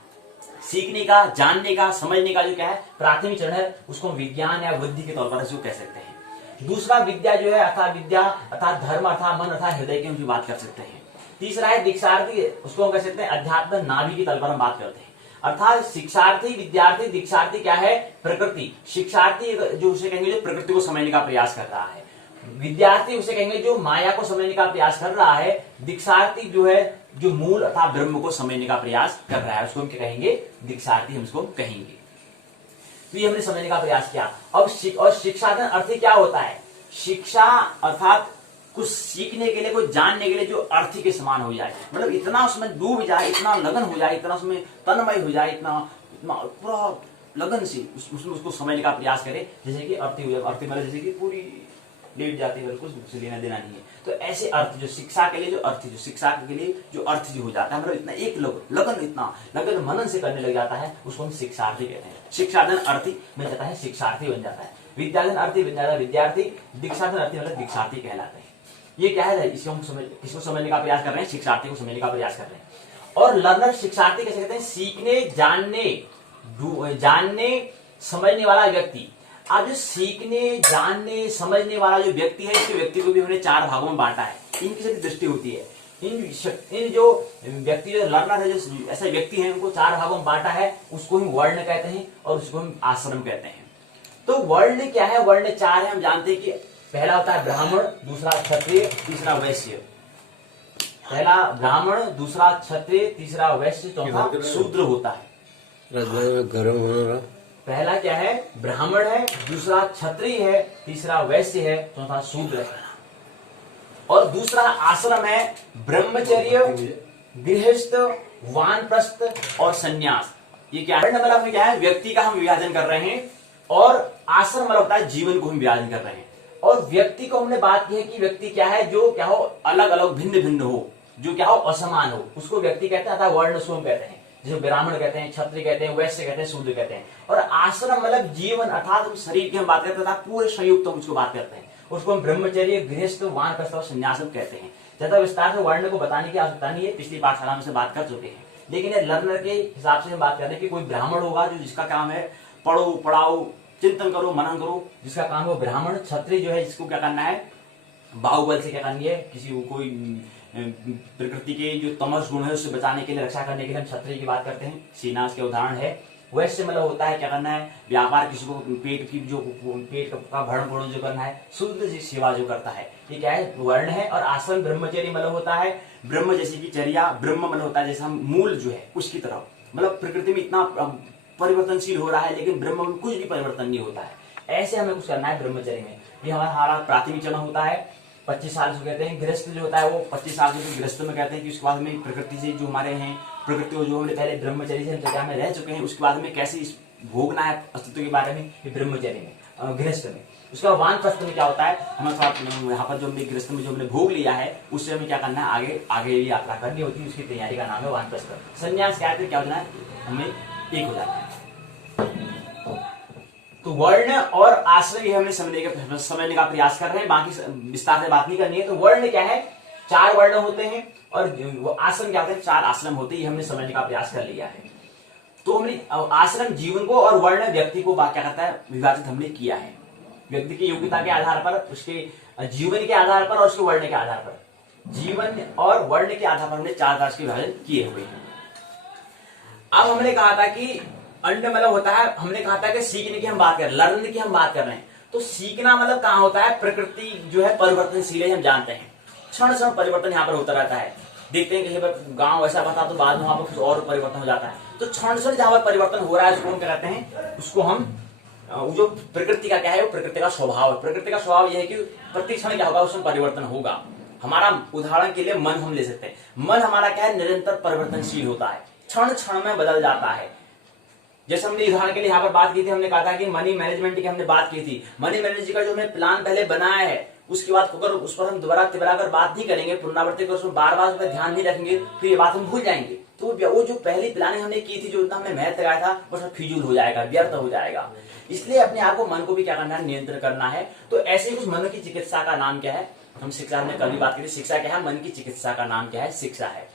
सीखने का, जानने का, समझने का जो क्या है प्राथमिक चरण है, उसको विज्ञान या बुद्धि के तौर पर इसको कह सकते हैं। दूसरा विद्या जो है, अर्थात विद्या अर्थात धर्म अर्थात मन अर्थात हृदय की उनकी बात कर सकते हैं। तीसरा है दीक्षार्थी, उसको हम कह सकते हैं अध्यात्म नाभि की तल पर हम बात करते हैं। अर्थात शिक्षार्थी, विद्यार्थी, दीक्षार्थी क्या है, प्रकृति। शिक्षार्थी जो उसे कहेंगे जो प्रकृति को समझने का प्रयास कर रहा है, विद्यार्थी उसे कहेंगे जो माया को समझने का प्रयास कर रहा है, दीक्षार्थी जो है जो मूल अर्थात ब्रह्म को समझने का प्रयास कर रहा है, उसको हम क्या कहेंगे, दीक्षार्थी हम उसको कहेंगे। तो ये हमने समझने का प्रयास किया। अब और शिक्षा का अर्थ क्या होता है, शिक्षा अर्थात कुछ सीखने के लिए, कुछ जानने के लिए जो अर्थ के समान हो जाए, मतलब इतना उसमें डूब जाए, इतना लगन हो जाए, इतना उसमें तन्मय हो जाए, इतना पूरा लगन से उसको समझने का प्रयास करे, जैसे कि अर्थी मतलब जैसे कि पूरी लेट जाती है, बिल्कुल उससे लेना देना नहीं है। तो ऐसे अर्थ जो शिक्षा के लिए जो अर्थ जो शिक्षा के लिए जो अर्थ जो हो जाता है, मतलब इतना एक लगन मनन से करने लग जाता है, उसको हम शिक्षार्थी कहते हैं। शिक्षाधन अर्थी बन जाता है, शिक्षार्थी बन जाता है। विद्याधन अर्थी बन जाता है विद्यार्थी। दीक्षाधन अर्थी मतलब दीक्षार्थी कहलाते हैं। ये क्या है, इसको समझने का प्रयास कर रहे हैं, शिक्षार्थी को समझने का प्रयास कर रहे हैं। और लर्नर शिक्षार्थी कैसे कहते हैं, सीखने जानने समझने वाला व्यक्ति। अब जो सीखने जानने समझने वाला जो व्यक्ति है, इसके व्यक्ति को भी हमने 4 भागों में बांटा है। इनकी सभी दृष्टि होती है। इन जो व्यक्ति जो लर्नर है, जो ऐसे व्यक्ति हैं, उनको 4 भागों में बांटा है। उसको हम वर्ण कहते हैं और उसको हम आश्रम कहते हैं। तो वर्ण क्या है, वर्ण 4 है। हम जानते हैं कि पहला होता है ब्राह्मण, दूसरा क्षत्रिय, तीसरा वैश्य। पहला ब्राह्मण, दूसरा क्षत्रिय, तीसरा वैश्य, चौथा शूद्र होता है। पहला क्या है, ब्राह्मण है, दूसरा क्षत्रिय है, तीसरा वैश्य है, चौथा शूद्र है। और दूसरा आश्रम है ब्रह्मचर्य, गृहस्थ, वानप्रस्थ और संन्यास। ये क्या है, मतलब क्या है, व्यक्ति का हम विभाजन कर रहे हैं। और आश्रम मतलब होता है जीवन को हम विभाजन कर रहे हैं। और व्यक्ति को हमने बात की है कि व्यक्ति क्या है, जो क्या हो, अलग अलग भिन्न भिन्न हो, जो क्या हो, असमान हो, उसको व्यक्ति कहते हैं, अर्थात वर्ण उसको हम कहते हैं। जैसे ब्राह्मण कहते हैं, क्षत्रिय कहते हैं, वैश्य कहते हैं, शूद्र कहते हैं। और आश्रम मतलब जीवन, अर्थात हम शरीर की हम बात करते हैं, पूरे संयुक्त हम उसको बात करते हैं। उसको हम ब्रह्मचर्य, गृहस्थ, वानप्रस्थ और संन्यास कहते हैं। ज्यादा विस्तार से वर्ण को बताने की आवश्यकता नहीं है, पिछली पाठशाला में से बात कर चुके हैं। लेकिन लर्नर के हिसाब से हम बात कर रहे हैं कि कोई ब्राह्मण होगा जो जिसका काम है पढ़ो पढ़ाओ, चिंतन करो, मनन करो, जिसका काम हो ब्राह्मण। क्षत्रिय जो है, जिसको क्या करना है, बाहुबल से क्या करनी है, किसी को कोई प्रकृति के जो तमस गुण है उससे बचाने के लिए, रक्षा करने के लिए हम क्षत्रिय की बात करते हैं। सेना के उदाहरण है। वैश्य मतलब होता है क्या करना है, व्यापार, किसी को पेट का भरण पोषण जो करना है। शूद्र सेवा जो करता है, ये क्या है, वर्ण है। और आश्रम ब्रह्मचर्य मतलब होता है ब्रह्म जैसी की चर्या। ब्रह्म मतलब होता है जैसे हम मूल जो है उसकी तरफ, मतलब प्रकृति में इतना परिवर्तनशील हो रहा है, लेकिन ब्रह्म में कुछ भी परिवर्तन नहीं होता है। ऐसे हमें कुछ करना है ब्रह्मचर्य में। ये हमारा प्राथमिक चरण होता है, 25 साल से कहते हैं। गृहस्थ जो होता है वो 25 साल से गृहस्थ में कहते हैं कि उसके बाद में प्रकृति से जो हमारे हैं, प्रकृति को जो हमने पहले ब्रह्मचर्य से चर्चा में रह चुके हैं, उसके बाद में कैसे भोगना है अस्तित्व के बारे में, ये ब्रह्मचर्य में, गृहस्थ में। उसके बाद वानप्रस्थ में क्या होता है, हमारे साथ यहाँ पर जो हमने गृहस्थ में जो हमने भोग लिया है, उससे हमें क्या करना है, आगे यात्रा करनी होती है, उसकी तैयारी का नाम है वानप्रस्थ। संन्यास क्या है, क्या हो जाना है, हमें एक हो जाना है। तो वर्ण और आश्रय हमने समझने का प्रयास कर रहे हैं, बाकी विस्तार से बात नहीं करनी है। तो वर्ण क्या है, 4 वर्ण होते हैं। और आश्रम क्या होते हैं, 4 आश्रम होते हैं। ये हमने समझने का प्रयास कर लिया है। तो हमने आश्रम जीवन को और वर्ण व्यक्ति को क्या करता है, विभाजित हमने किया है। व्यक्ति की योग्यता के आधार पर, उसके जीवन के आधार पर और उसके वर्ण के आधार पर, जीवन और वर्ण के आधार पर हमने 4 राष्ट्र के विभाजन किए हुए हैं। अब हमने कहा था कि अंड मतलब होता है, हमने कहा था कि सीखने की हम बात कर रहे हैं, लर्न की हम बात कर रहे हैं। तो सीखना मतलब कहाँ होता है, प्रकृति जो है परिवर्तनशील है, हम जानते हैं। क्षण क्षण परिवर्तन यहाँ पर होता रहता है। देखते हैं कि गांव ऐसा बता तो बाद में वहां पर कुछ और परिवर्तन हो जाता है। तो क्षण क्षण जहां पर परिवर्तन हो रहा है उसको हम क्या कहते हैं, उसको हम जो प्रकृति का क्या है, वो प्रकृति का स्वभाव है। प्रकृति का स्वभाव यह है कि प्रति क्षण क्या होगा, उसमें परिवर्तन होगा। हमारा उदाहरण के लिए मन हम ले सकते हैं। मन हमारा क्या है, निरंतर परिवर्तनशील होता है, क्षण क्षण में बदल जाता है। जैसे हमने उदाहरण के लिए यहाँ पर बात की थी, हमने कहा था कि मनी मैनेजमेंट की हमने बात की थी। मनी मैनेजमेंट का जो हमने प्लान पहले बनाया है, उसके बाद अगर उस पर हम दोबारा तिबारा बात नहीं करेंगे, पुनरावृत्ति कर उसमें बार बार ध्यान नहीं रखेंगे, फिर ये बात हम भूल जाएंगे। तो वो जो पहली प्लानिंग हमने की थी, जो उतना हमने मेहनत लगाया था, वो सब फिजूल हो जाएगा, व्यर्थ हो जाएगा। इसलिए अपने आप को, मन को भी क्या करना है, नियंत्रण करना है। तो ऐसे ही कुछ मन की चिकित्सा का नाम क्या है, हम शिक्षा में कल भी बात करें। शिक्षा क्या है, मन की चिकित्सा का नाम क्या है, शिक्षा है।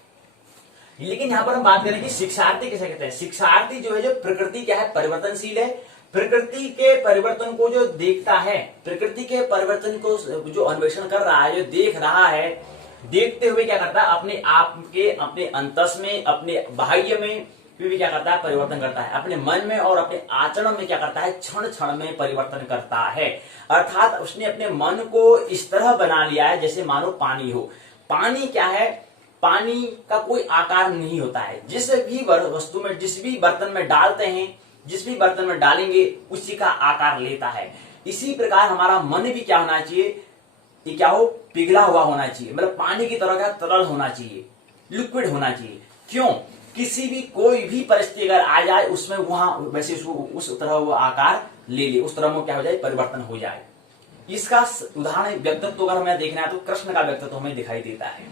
लेकिन यहाँ पर हम बात करें कि शिक्षार्थी किसे कहते हैं। शिक्षार्थी जो है, जो प्रकृति क्या है, परिवर्तनशील है। प्रकृति के परिवर्तन को जो देखता है, प्रकृति के परिवर्तन को जो अन्वेषण कर रहा है, जो देख रहा है, देखते हुए क्या करता है, अपने आप के, अपने अंतस में, अपने बाह्य में भी क्या करता है, परिवर्तन करता है। अपने मन में और अपने आचरण में क्या करता है, क्षण क्षण में परिवर्तन करता है। अर्थात उसने अपने मन को इस तरह बना लिया है जैसे मानो पानी हो। पानी क्या है, पानी का कोई आकार नहीं होता है। जिस भी वस्तु में, जिस भी बर्तन में डालते हैं, जिस भी बर्तन में डालेंगे उसी का आकार लेता है। इसी प्रकार हमारा मन भी क्या होना चाहिए, ये क्या हो, पिघला हुआ होना चाहिए, मतलब पानी की तरह का तरल होना चाहिए, लिक्विड होना चाहिए। क्यों, किसी भी कोई भी परिस्थिति अगर आ जाए उसमें वहां वैसे उसको उस तरह वो आकार ले ले, उस तरह वो क्या हो जाए, परिवर्तन हो जाए। इसका उदाहरण व्यक्तित्व अगर हमें देखना है तो कृष्ण का व्यक्तित्व हमें दिखाई देता है।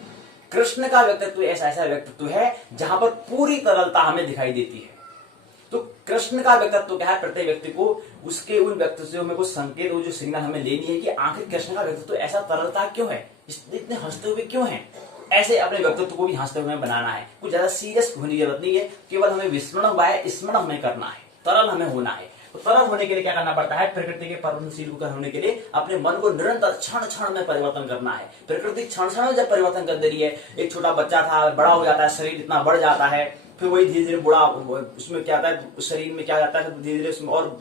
कृष्ण का व्यक्तित्व ऐसा व्यक्तित्व है जहां पर पूरी तरलता हमें दिखाई देती है। तो कृष्ण का व्यक्तित्व क्या है, प्रत्येक व्यक्ति को उसके उन व्यक्तित्व से हमें कुछ संकेत, वो जो सिग्नल हमें लेनी है कि आखिर कृष्ण का व्यक्तित्व ऐसा तरलता क्यों है, इतने हंसते हुए क्यों है। ऐसे अपने व्यक्तित्व को भी हंसते हुए बनाना है, कुछ ज्यादा सीरियस होने की जरूरत नहीं है, केवल हमें विस्मरण स्मरण हमें करना है, तरल हमें होना है। तो तरल होने के लिए क्या करना पड़ता है, प्रकृति के परिवर्तनशील होने के लिए अपने मन को निरंतर क्षण क्षण में परिवर्तन करना है। प्रकृति क्षण क्षण में जब परिवर्तन कर दे रही है, एक छोटा बच्चा था, बड़ा हो जाता है, शरीर इतना बढ़ जाता है, फिर वही धीरे धीरे बुढ़ा, उसमें क्या आता है, शरीर में क्या जाता है धीरे धीरे उसमें, और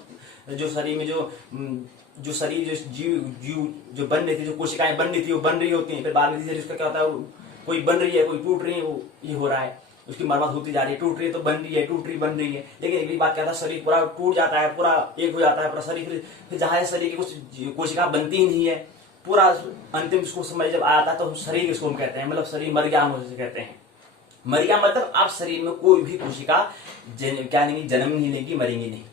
जो शरीर में जो शरीर जो जीव जो बन रही थी, जो कोशिकाएं बन रही थी वो बन रही होती है, फिर बाद में धीरे धीरे उसका क्या होता है, कोई बन रही है, कोई टूट रही है, वो ये हो रहा है, उसकी मरम्मत होती जा रही है, टूट रही है तो बन रही है, टूट रही बन रही है। लेकिन एक बात क्या था, शरीर पूरा टूट जाता है, पूरा एक हो जाता है पूरा शरीर, फिर जहां शरीर की कुछ कोशिका बनती ही नहीं है, पूरा अंतिम उसको समय जब आया था तो शरीर इसको हम कहते हैं, मतलब शरीर मर गया हम उसे कहते हैं। मर गया मतलब आप शरीर में कोई भी कोशिका क्या नहीं, जन्म नहीं लेगी, मरेंगी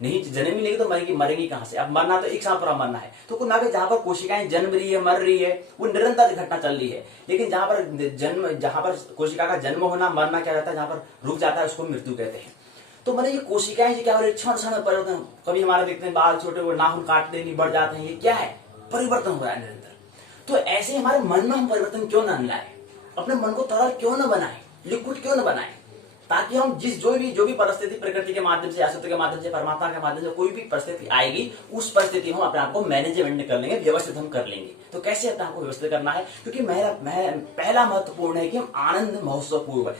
नहीं जन्म ही लेगी तो मरेंगी कहां से। अब मरना तो एक साथ पूरा मरना है, तो ना जहां पर कोशिकाएं जन्म रही है, मर रही है, वो निरंतर घटना चल रही है। लेकिन जहां पर कोशिका का जन्म होना, मरना क्या रहता है, जहां पर रुक जाता है उसको मृत्यु कहते हैं। तो मतलब ये कोशिकाएं क्या हो रही है, क्षण क्षण में परिवर्तन। कभी हमारे देखते हैं बाल छोटे, वो नाखून काटते नहीं, बढ़ जाते हैं, ये क्या है, परिवर्तन हो रहा है निरंतर। तो ऐसे हमारे मन में हम परिवर्तन क्यों न लाए, अपने मन को तरल क्यों न बनाए, लिक्विड क्यों न बनाए, ताकि हम जो भी परिस्थिति प्रकृति के माध्यम से, अस्तित्व के माध्यम से, परमात्मा के माध्यम से कोई भी परिस्थिति आएगी, उस परिस्थिति हम अपने आप को मैनेजमेंट कर लेंगे, व्यवस्थित हम कर लेंगे। तो कैसे अपने आप को व्यवस्थित करना है, क्योंकि पहला महत्वपूर्ण है कि हम आनंद महोत्सव पूर्व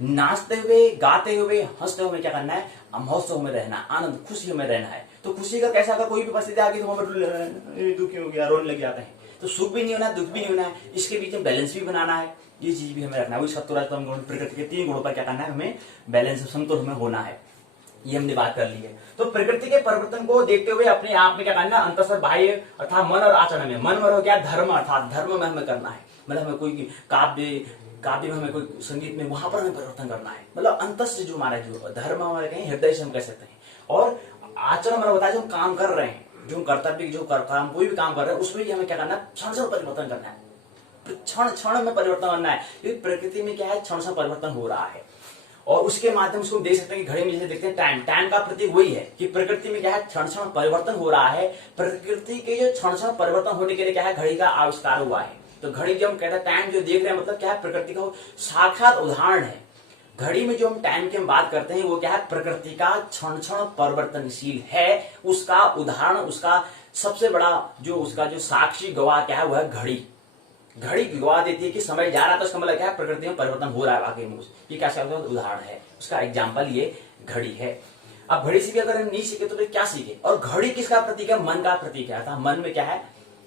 नाचते हुए, गाते हुए, हंसते हुए क्या करना है, महोत्सव में रहना, आनंद खुशी में रहना है। तो खुशी का कैसा, अगर कोई भी परिस्थिति आ गई तो हम दुखी हो गया, रोने लग जाते हैं। तो सुख भी नहीं होना, दुख भी नहीं होना है, इसके बीच में बैलेंस भी बनाना है, ये चीज भी हमें रखना है। सत्वरजतम गुण, प्रकृति के 3 गुणों पर क्या करना है, हमें बैलेंस, संतुलन हमें होना है। ये हमने बात कर ली है। तो प्रकृति के परिवर्तन को देखते हुए अपने आप में क्या करना है, अंतस्तर बाह्य अर्थात मन और आचरण में, मन और हो गया धर्म, अर्थात धर्म में हमें करना है, मतलब हमें कोई काव्य में, हमें कोई संगीत में, वहां पर हमें परिवर्तन करना है। मतलब अंतस्त्र जो हमारा जो धर्म हमारे कहीं हृदय से हम कह सकते हैं, और आचरण हमारा बताया जो हम काम कर रहे हैं, जो हम कर्तव्य जो काम कोई भी काम कर रहे हैं उसमें हमें क्या करना है, क्षण क्षण परिवर्तन करना है, क्षण क्षण में परिवर्तन करना है। क्योंकि प्रकृति में क्या है, क्षण क्षण परिवर्तन हो रहा है, और उसके माध्यम से हम देख सकते हैं कि घड़ी में जैसे देखते हैं टाइम का प्रतीक वही है कि प्रकृति में क्या है, क्षण क्षण परिवर्तन हो रहा है। प्रकृति के जो क्षण क्षण परिवर्तन होने के लिए क्या है, घड़ी का आविष्कार हुआ है। तो घड़ी जो हम कहते हैं टाइम जो देख रहे हैं, मतलब क्या है, प्रकृति का साक्षात उदाहरण है। घड़ी में जो हम टाइम की हम बात करते हैं वो क्या है, प्रकृति का क्षण क्षण परिवर्तनशील है, उसका उदाहरण, उसका सबसे बड़ा जो उसका जो साक्षी गवाह क्या है, वह है घड़ी। घड़ी गवाह देती है कि समय जा रहा है, तो उसका मतलब क्या है, प्रकृति में परिवर्तन हो रहा है वाकई में। ये क्या उदाहरण है, उसका एग्जाम्पल ये घड़ी है। अब घड़ी से भी अगर हम नहीं सीखे तो क्या सीखे, और घड़ी किसका प्रतीक है, मन का प्रतीक है। अर्थात मन में क्या है,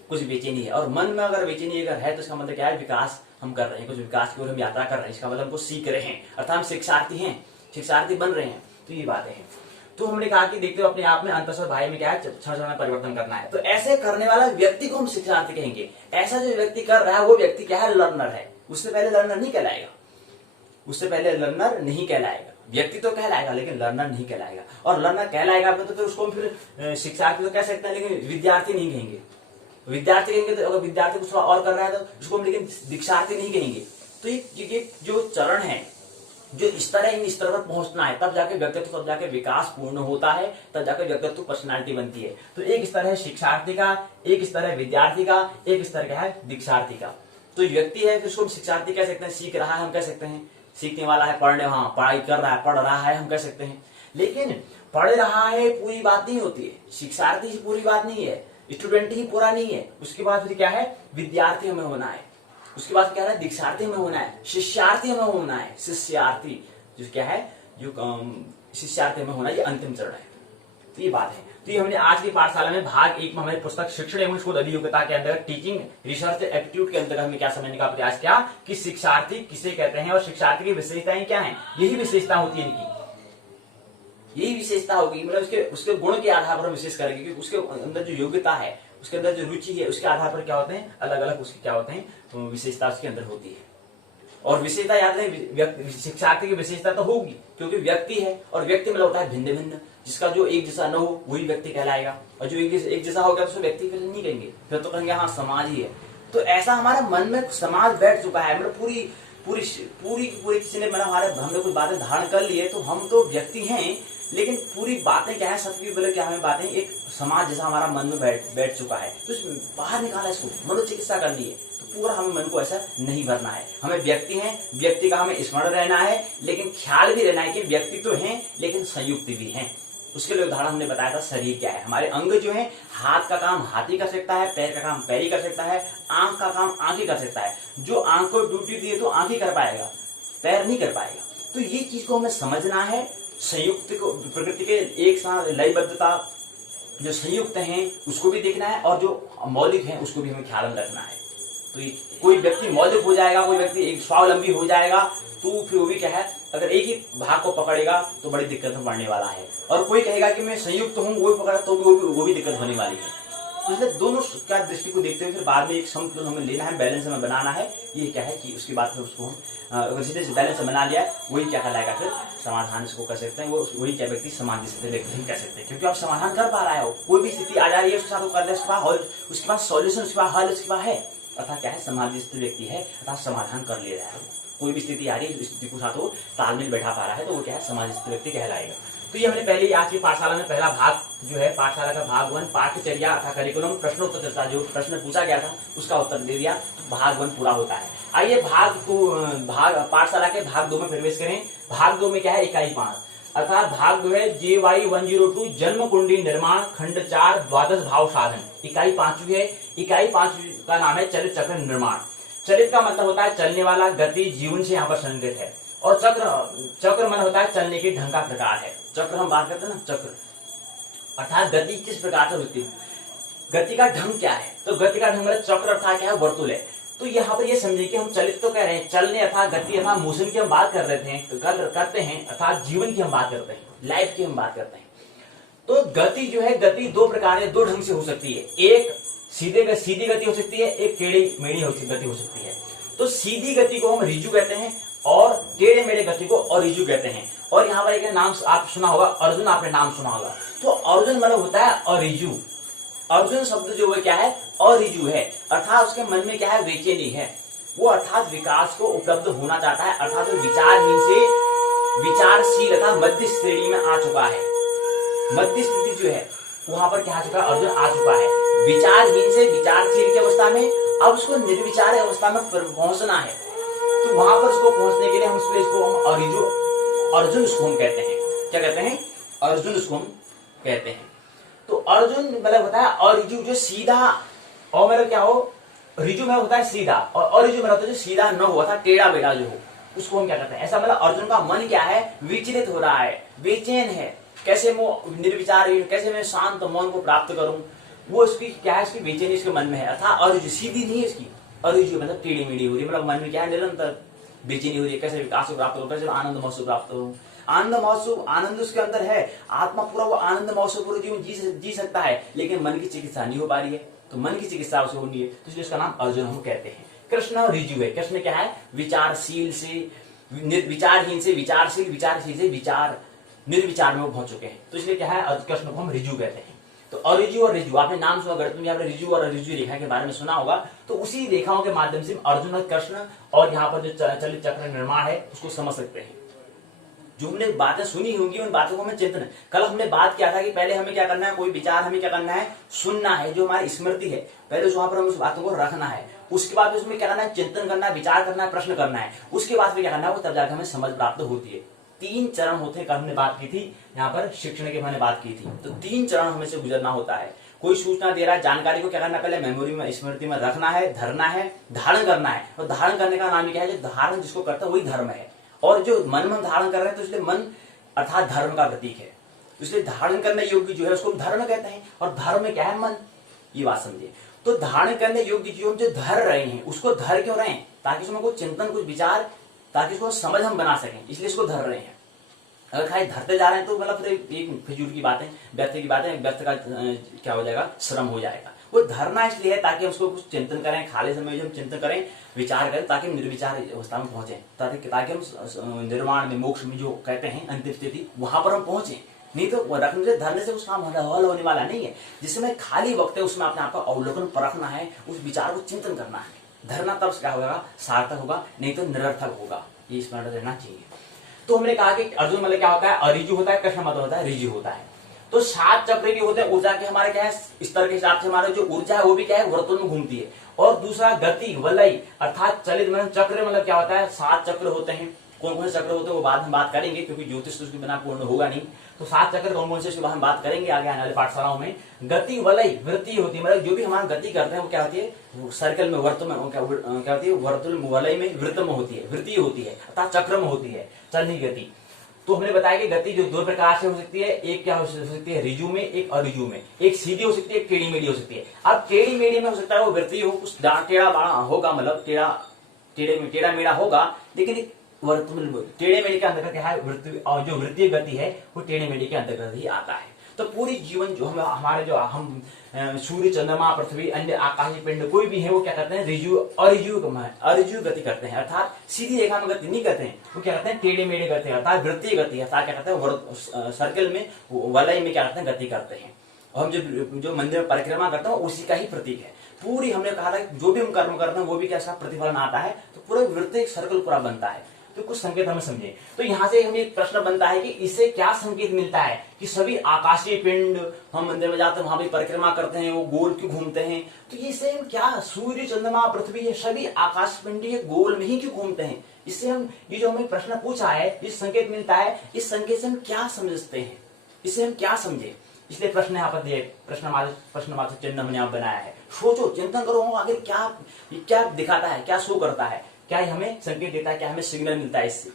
कुछ बेचैनी है, और मन में अगर बेचैनी अगर है तो इसका मतलब क्या है, विकास हम कर रहे हैं, कुछ विकास की ओर हम यात्रा कर रहे हैं, इसका मतलब कुछ सीख रहे हैं, अर्थात हम शिक्षार्थी हैं, शिक्षार्थी बन रहे हैं। तो ये बातें हैं। तो हमने कहा कि देखते हो अपने आप में अंतस्तर बाह्य में क्या है, क्षण क्षण में परिवर्तन करना है। तो ऐसे करने वाला व्यक्ति को हम शिक्षार्थी कहेंगे। ऐसा जो व्यक्ति कर रहा है वो व्यक्ति क्या है, लर्नर है। उससे पहले लर्नर नहीं कहलाएगा, उससे पहले लर्नर नहीं कहलाएगा। व्यक्ति तो कहलाएगा लेकिन लर्नर नहीं कहलाएगा, और लर्नर कहलाएगा तो फिर उसको हम फिर शिक्षार्थी तो कह सकते हैं, लेकिन विद्यार्थी नहीं कहेंगे। विद्यार्थी कहेंगे तो अगर विद्यार्थी कुछ और कर रहा है तो उसको हम लेकिन दीक्षार्थी नहीं कहेंगे। तो ये जो चरण है, जो स्तर है, इन स्तर पर पहुंचना है, तब जाके व्यक्तित्व, तब जाके विकास पूर्ण होता है, तब जाके व्यक्तित्व पर्सनालिटी बनती है। तो एक स्तर है शिक्षार्थी का, एक स्तर है विद्यार्थी का, एक स्तर क्या है, दीक्षार्थी का। तो व्यक्ति है उसको हम शिक्षार्थी कह सकते हैं, सीख रहा है हम कह सकते हैं, सीखने वाला है, पढ़ाई कर रहा है, पढ़ रहा है हम कह सकते हैं। लेकिन पढ़ रहा है पूरी बात नहीं होती है, शिक्षार्थी ही पूरी बात नहीं है, स्टूडेंट ही पूरा नहीं है। उसके बाद फिर क्या है, विद्यार्थी हमें होना है, उसके बाद क्या है, दीक्षार्थी में होना है, शिष्यार्थी में होना है। शिष्यार्थी जो क्या है, जो शिष्यार्थी में होना, ये अंतिम चरण है। तो ये बात है। तो ये हमने आज की पाठशाला में भाग 1 में हमारी पुस्तक शिक्षण एवं शोध अभियोग्यता के अंतर्गत टीचिंग रिसर्च एप्टीट्यूड के अंतर्गत हमने क्या समझने का प्रयास किया कि शिक्षार्थी किसे कहते हैं और शिक्षार्थी की विशेषताएं क्या हैं। यही विशेषता होती है इनकी, यही विशेषता होगी, मतलब उसके गुण के आधार पर हम विशेष करेंगे कि उसके अंदर जो योग्यता है, उसके अंदर जो रुचि है, उसके आधार पर क्या होते हैं, अलग अलग उसके क्या होते हैं, विशेषता उसके अंदर होती है। और विशेषता याद नहीं, शिक्षार्थी की विशेषता तो होगी क्योंकि व्यक्ति है और व्यक्ति मतलब होता है भिन्न भिन्न, जिसका जो एक जैसा न हो वही व्यक्ति कहलाएगा, और जो एक जैसा हो गया तो व्यक्ति फिर नहीं कहेंगे, फिर तो कहेंगे हाँ समाज ही है। तो ऐसा हमारे मन में समाज बैठ चुका है, मतलब पूरी पूरी पूरी पूरी किसी ने मतलब हमने कुछ बातें धारण कर ली है, तो हम तो व्यक्ति हैं लेकिन पूरी बातें क्या है, सबकी बोले क्या हमें बातें एक समाज जैसा हमारा मन में बैठ चुका है। तो बाहर निकाला इसको, मनोचिकित्सा करनी है, तो पूरा हमें मन को ऐसा नहीं भरना है। हमें व्यक्ति हैं, व्यक्ति का हमें स्मरण रहना है, लेकिन ख्याल भी रहना है कि व्यक्ति तो हैं लेकिन संयुक्त भी हैं। उसके लिए उदाहरण हमने बताया था शरीर क्या है। हमारे अंग जो है, हाथ का काम हाथी कर सकता है, पैर का काम पैर ही कर सकता है, आंख का काम आंख ही कर सकता है। जो आंख को ड्यूटी दी है तो आंख ही कर पाएगा, पैर नहीं कर पाएगा। तो ये चीज को हमें समझना है। संयुक्त को, प्रकृति के एक साथ लयबद्धता जो संयुक्त हैं उसको भी देखना है, और जो मौलिक है उसको भी हमें ख्याल में रखना है। तो कोई व्यक्ति मौलिक हो जाएगा, कोई व्यक्ति एक स्वावलंबी हो जाएगा, तो फिर वो भी क्या है, अगर एक ही भाग को पकड़ेगा तो बड़ी दिक्कत में पड़ने वाला है। और कोई कहेगा कि मैं संयुक्त हूँ वो पकड़ा तो वो भी दिक्कत होने वाली है। इसलिए दोनों का दृष्टि को देखते हुए फिर बाद में एक संतुलन हमें लेना है, बैलेंस हमें बनाना है। ये क्या है कि उसके बाद फिर उसको हम अगर सीधे से बैलेंस बना लिया वही क्या कहलाएगा, फिर समाधान इसको कर सकते हैं। वो वही क्या व्यक्ति समाधि स्थित व्यक्ति कह सकते हैं, क्योंकि आप समाधान कर पा रहे हो। कोई भी स्थिति आ जा रही है उसके साथ वो कर ले, उसके पास सॉल्यूशन, उसके पास हल उसके पास है, अर्थात क्या है समाधि स्थित व्यक्ति है, अर्थात समाधान कर ले रहा है। कोई भी स्थिति आ रही है, स्थिति को साथ वो तालमेल बैठा पा रहा है, तो वो क्या है समाधि स्थित व्यक्ति कहलाएगा। तो ये हमने पहले आज की पाठशाला में पहला भाग जो है, पाठशाला का भाग 1 पाठ्यचर्या अथा करिकुलम प्रश्नोत्तर चर्चा, जो प्रश्न पूछा गया था उसका उत्तर दे दिया, भाग 1 पूरा होता है। आइए पाठशाला के भाग 2 में प्रवेश करें। भाग 2 में क्या है, इकाई 5 अर्थात भाग 2 है JY 102 जन्म कुंडली निर्माण खंड 4 द्वादश भाव साधन। इकाई 5 है। इकाई 5 का नाम है चरित चक्र निर्माण। चरित का मतलब होता है चलने वाला, गति जीवन से यहाँ पर संगत है, और चक्र मन होता है चलने के ढंग का प्रकार है। चक्र हम बात करते हैं ना, चक्र अर्थात गति किस प्रकार से होती है, गति का ढंग क्या है। तो गति का ढंग चक्र अर्थात क्या है, वर्तुल है। तो यहाँ पर ये समझिए कि हम चलित तो कह रहे हैं, चलने अर्थात गति अर्थात मोशन की हम बात कर रहे थे, करते हैं अर्थात जीवन की हम बात करते हैं, लाइफ की हम बात करते हैं। तो गति जो है, गति दो प्रकार है, दो ढंग से हो सकती है। एक सीधी गति हो सकती है, एक टेढ़ी मेढ़ी गति हो सकती है। तो सीधी गति को हम रिजु कहते हैं और टेढ़े मेढ़े गति को अरिजु कहते हैं। और यहाँ पर एक नाम आप सुना होगा, अर्जुन, आपने नाम सुना होगा। तो अर्जुन मतलब होता है अरिजु। अर्जुन शब्द जो है क्या है, अरिजु है, अर्थात उसके मन में क्या है, बेचैनी है। वो अर्थात विकास को उपलब्ध होना चाहता है, अर्थात वो विचारहीन से विचारशील अर्थात मध्य श्रेणी में आ चुका है। मध्य स्थिति जो है वहां पर क्या आ चुका है, अर्जुन आ चुका है। विचारहीन से विचारशील की अवस्था में अब उसको निर्विचार अवस्था में पहुंचना है। तो वहां पर उसको पहुंचने के लिए हम अर्जुन उसको हम कहते हैं। क्या कहते हैं, अर्जुन उसको हम कहते हैं। तो अर्जुन मतलब होता है अरिजु, जो सीधा, और मतलब क्या हो, रिजु में होता है सीधा, और अरिजु में होता है जो सीधा न हुआ था, टेढ़ा बेढ़ा जो हो, उसको हम क्या कहते हैं। ऐसा मतलब अर्जुन का मन क्या है, विचलित हो रहा है, बेचैन है, कैसे वो निर्विचार, कैसे मैं शांत मन को प्राप्त करूं, वो इसकी क्या है, इसकी बेचैनी इसके मन में है। अर्थात अरिजु सीधी नहीं है इसकी, अरिजु मतलब टेढ़ी मेढ़ी हो रही है, मतलब मन में क्या है, निरंतर बेचैनी हो रही है, कैसे विकास को प्राप्त करूं, कैसे आनंद महोत्सव प्राप्त करूं। आनंद महोत्सव, आनंद उसके अंदर है, आत्मा पूरा वो आनंद महोत्सव पूरा जीवन जी सकता है, लेकिन मन की चिकित्सा नहीं हो पा रही है। तो मन की चिकित्सा उसे होनी है, तो इसलिए उसका नाम अर्जुन हम कहते हैं। कृष्ण रिजु है। कृष्ण क्या है, विचारशील से विचारहीन से विचारशील, विचारशील से विचार निर्विचार में वो पहुंच चुके हैं, तो इसलिए क्या है, कृष्ण को हम रिजु कहते हैं। तो अरिजु और रिजु, आपने नाम सुना, गणित में आपने रिजु और अरिजु रेखा के बारे में सुना होगा। तो उसी रेखाओं के माध्यम से अर्जुन और कृष्ण और यहाँ पर जो चलित चक्र निर्माण है उसको समझ सकते हैं। जो हमने बातें सुनी होंगी उन बातों को हमें चिंतन, कल हमने बात किया था कि पहले हमें क्या करना है, कोई विचार हमें क्या करना है, सुनना है, जो हमारी स्मृति है, पहले वहां पर हमें उस बातों को रखना है। उसके बाद उसमें क्या करना है, चिंतन करना है, विचार करना है, प्रश्न करना है। उसके बाद क्या करना है, वो तब जाकर हमें समझ प्राप्त होती है। 3 चरण होते हैं, कल हमने बात की थी, यहाँ पर शिक्षण की मैंने बात की थी। तो 3 चरण हमें से गुजरना होता है। कोई सूचना दे रहा है, जानकारी को क्या करना है, पहले मेमोरी में, स्मृति में रखना है, धरना है, धारण करना है। और धारण करने का नाम क्या है, जो धारण जिसको करता है वही धर्म है। और जो मन में धारण कर रहे हैं, तो इसलिए मन अर्थात धर्म का प्रतीक है, इसलिए धारण करने योग्य जो है उसको धर्म कहते हैं। और धर्म में क्या है, मन, ये बात समझिए। तो धारण करने योग्य जीवन जो धर रहे हैं, उसको धर क्यों रहे हैं, ताकि उसमें कुछ चिंतन, कुछ विचार, ताकि उसको समझ हम बना सकें, इसलिए इसको धर रहे हैं। अगर खाली धरते जा रहे हैं तो मतलब फिर एक फिजूल की बात है, व्यर्थ की बात है, व्यर्थ का क्या हो जाएगा, श्रम हो जाएगा। वो धरना इसलिए है ताकि उसको कुछ चिंतन करें, खाली समय में हम चिंतन करें, विचार करें, ताकि निर्विचार अवस्था में पहुंचे, ताकि हम निर्वाण में, मोक्ष में जो कहते हैं अंतिम स्थिति, वहां पर हम पहुंचे। नहीं तो रखने से, धरने से उस काम हल होने वाला नहीं है। जिसमें खाली वक्त है उसमें अपने आप का अवलोकन परखना है, उस विचार को चिंतन करना है। धरना तब क्या होगा, सार्थक होगा, नहीं तो निरर्थक होगा। ये स्मरण रहना चाहिए। तो हमने कहा कि अर्जुन मतलब क्या होता है, अरिजु होता है, कृष्ण मतलब होता है रिजु होता है। तो 7 चक्र भी होते हैं ऊर्जा के, हमारे क्या है स्तर के हिसाब से हमारे जो ऊर्जा है वो भी क्या है वर्तुल में घूमती है। और दूसरा गति वलय अर्थात चलित मतलब चक्र मतलब क्या होता है, 7 चक्र होते हैं। कौन कौन से चक्र होते हैं वो बाद में बात करेंगे, क्योंकि ज्योतिष उसके बिना पूर्ण होगा नहीं। तो 7 चक्र कौन कौन से इसके बारे में बात करेंगे आगे आने वाले पाठशालाओं में। गति वलय वृत्ति होती है, मतलब जो भी हमारा गति करते हैं वो क्या होती है, सर्कल में, वर्तुल में, क्या होती है, वर्तुल वलय में, वृत्त में होती है, वृत्ति होती है अर्थात चक्र में होती है चलनी गति। तो हमने बताया कि गति जो 2 प्रकार से हो सकती है, एक क्या हो सकती है रिजु में, एक अरिजु में। एक सीधी हो सकती है, एक टेढ़ी मेढ़ी हो सकती है। अब टेढ़ी मेढ़ी में हो सकता है वो वृत्ति हो, कुछ टेढ़ा बाड़ा होगा, मतलब टेढ़ा मेढ़ा होगा, लेकिन टेढ़े मेढ़े के अंतर्गत क्या है वृत्ति, और जो वृत्तीय गति है वो टेढ़े मेढ़े के अंतर्गत ही आता है। तो पूरी जीवन जो हमारे जो हम सूर्य, चंद्रमा, पृथ्वी, अन्य आकाशीय पिंड कोई भी है वो क्या करते हैं, रिजु अरिजु गति करते हैं, अर्थात सीधी रेखा में गति नहीं करते हैं, वो क्या करते हैं टेढ़े मेढ़े करते हैं, अर्थात वृत्तीय गति, अर्थात क्या करते हैं सर्कल में, वलय में क्या करते हैं गति करते हैं। और हम जो मंदिर में परिक्रमा करते हैं उसी का ही प्रतीक है। पूरी हमने कहा था जो भी हम कर्म करते हैं वो भी कैसा प्रतिफलन आता है, तो पूरा वृत्तीय सर्कल पूरा बनता है। तो कुछ संकेत हमें समझे। तो यहाँ से हमें एक प्रश्न बनता है कि इससे क्या संकेत मिलता है कि सभी आकाशीय पिंड, हम मंदिर में जाते हैं वहां भी परिक्रमा करते हैं, वो गोल क्यों घूमते हैं, तो इससे हम क्या, सूर्य, चंद्रमा, पृथ्वी, ये सभी आकाश पिंड ये गोल में ही क्यों घूमते हैं, इससे हम ये जो हमें प्रश्न पूछा है, इस संकेत मिलता है, इस संकेत से हम क्या समझते हैं, इससे हम क्या समझे, इसलिए प्रश्न यहाँ पर दिए, प्रश्नवाचक चिन्ह हमने यहाँ बनाया है। सोचो, चिंतन करो, आगे क्या दिखाता है, क्या शो करता है, क्या हमें संकेत देता है, क्या हमें सिग्नल मिलता है इससे।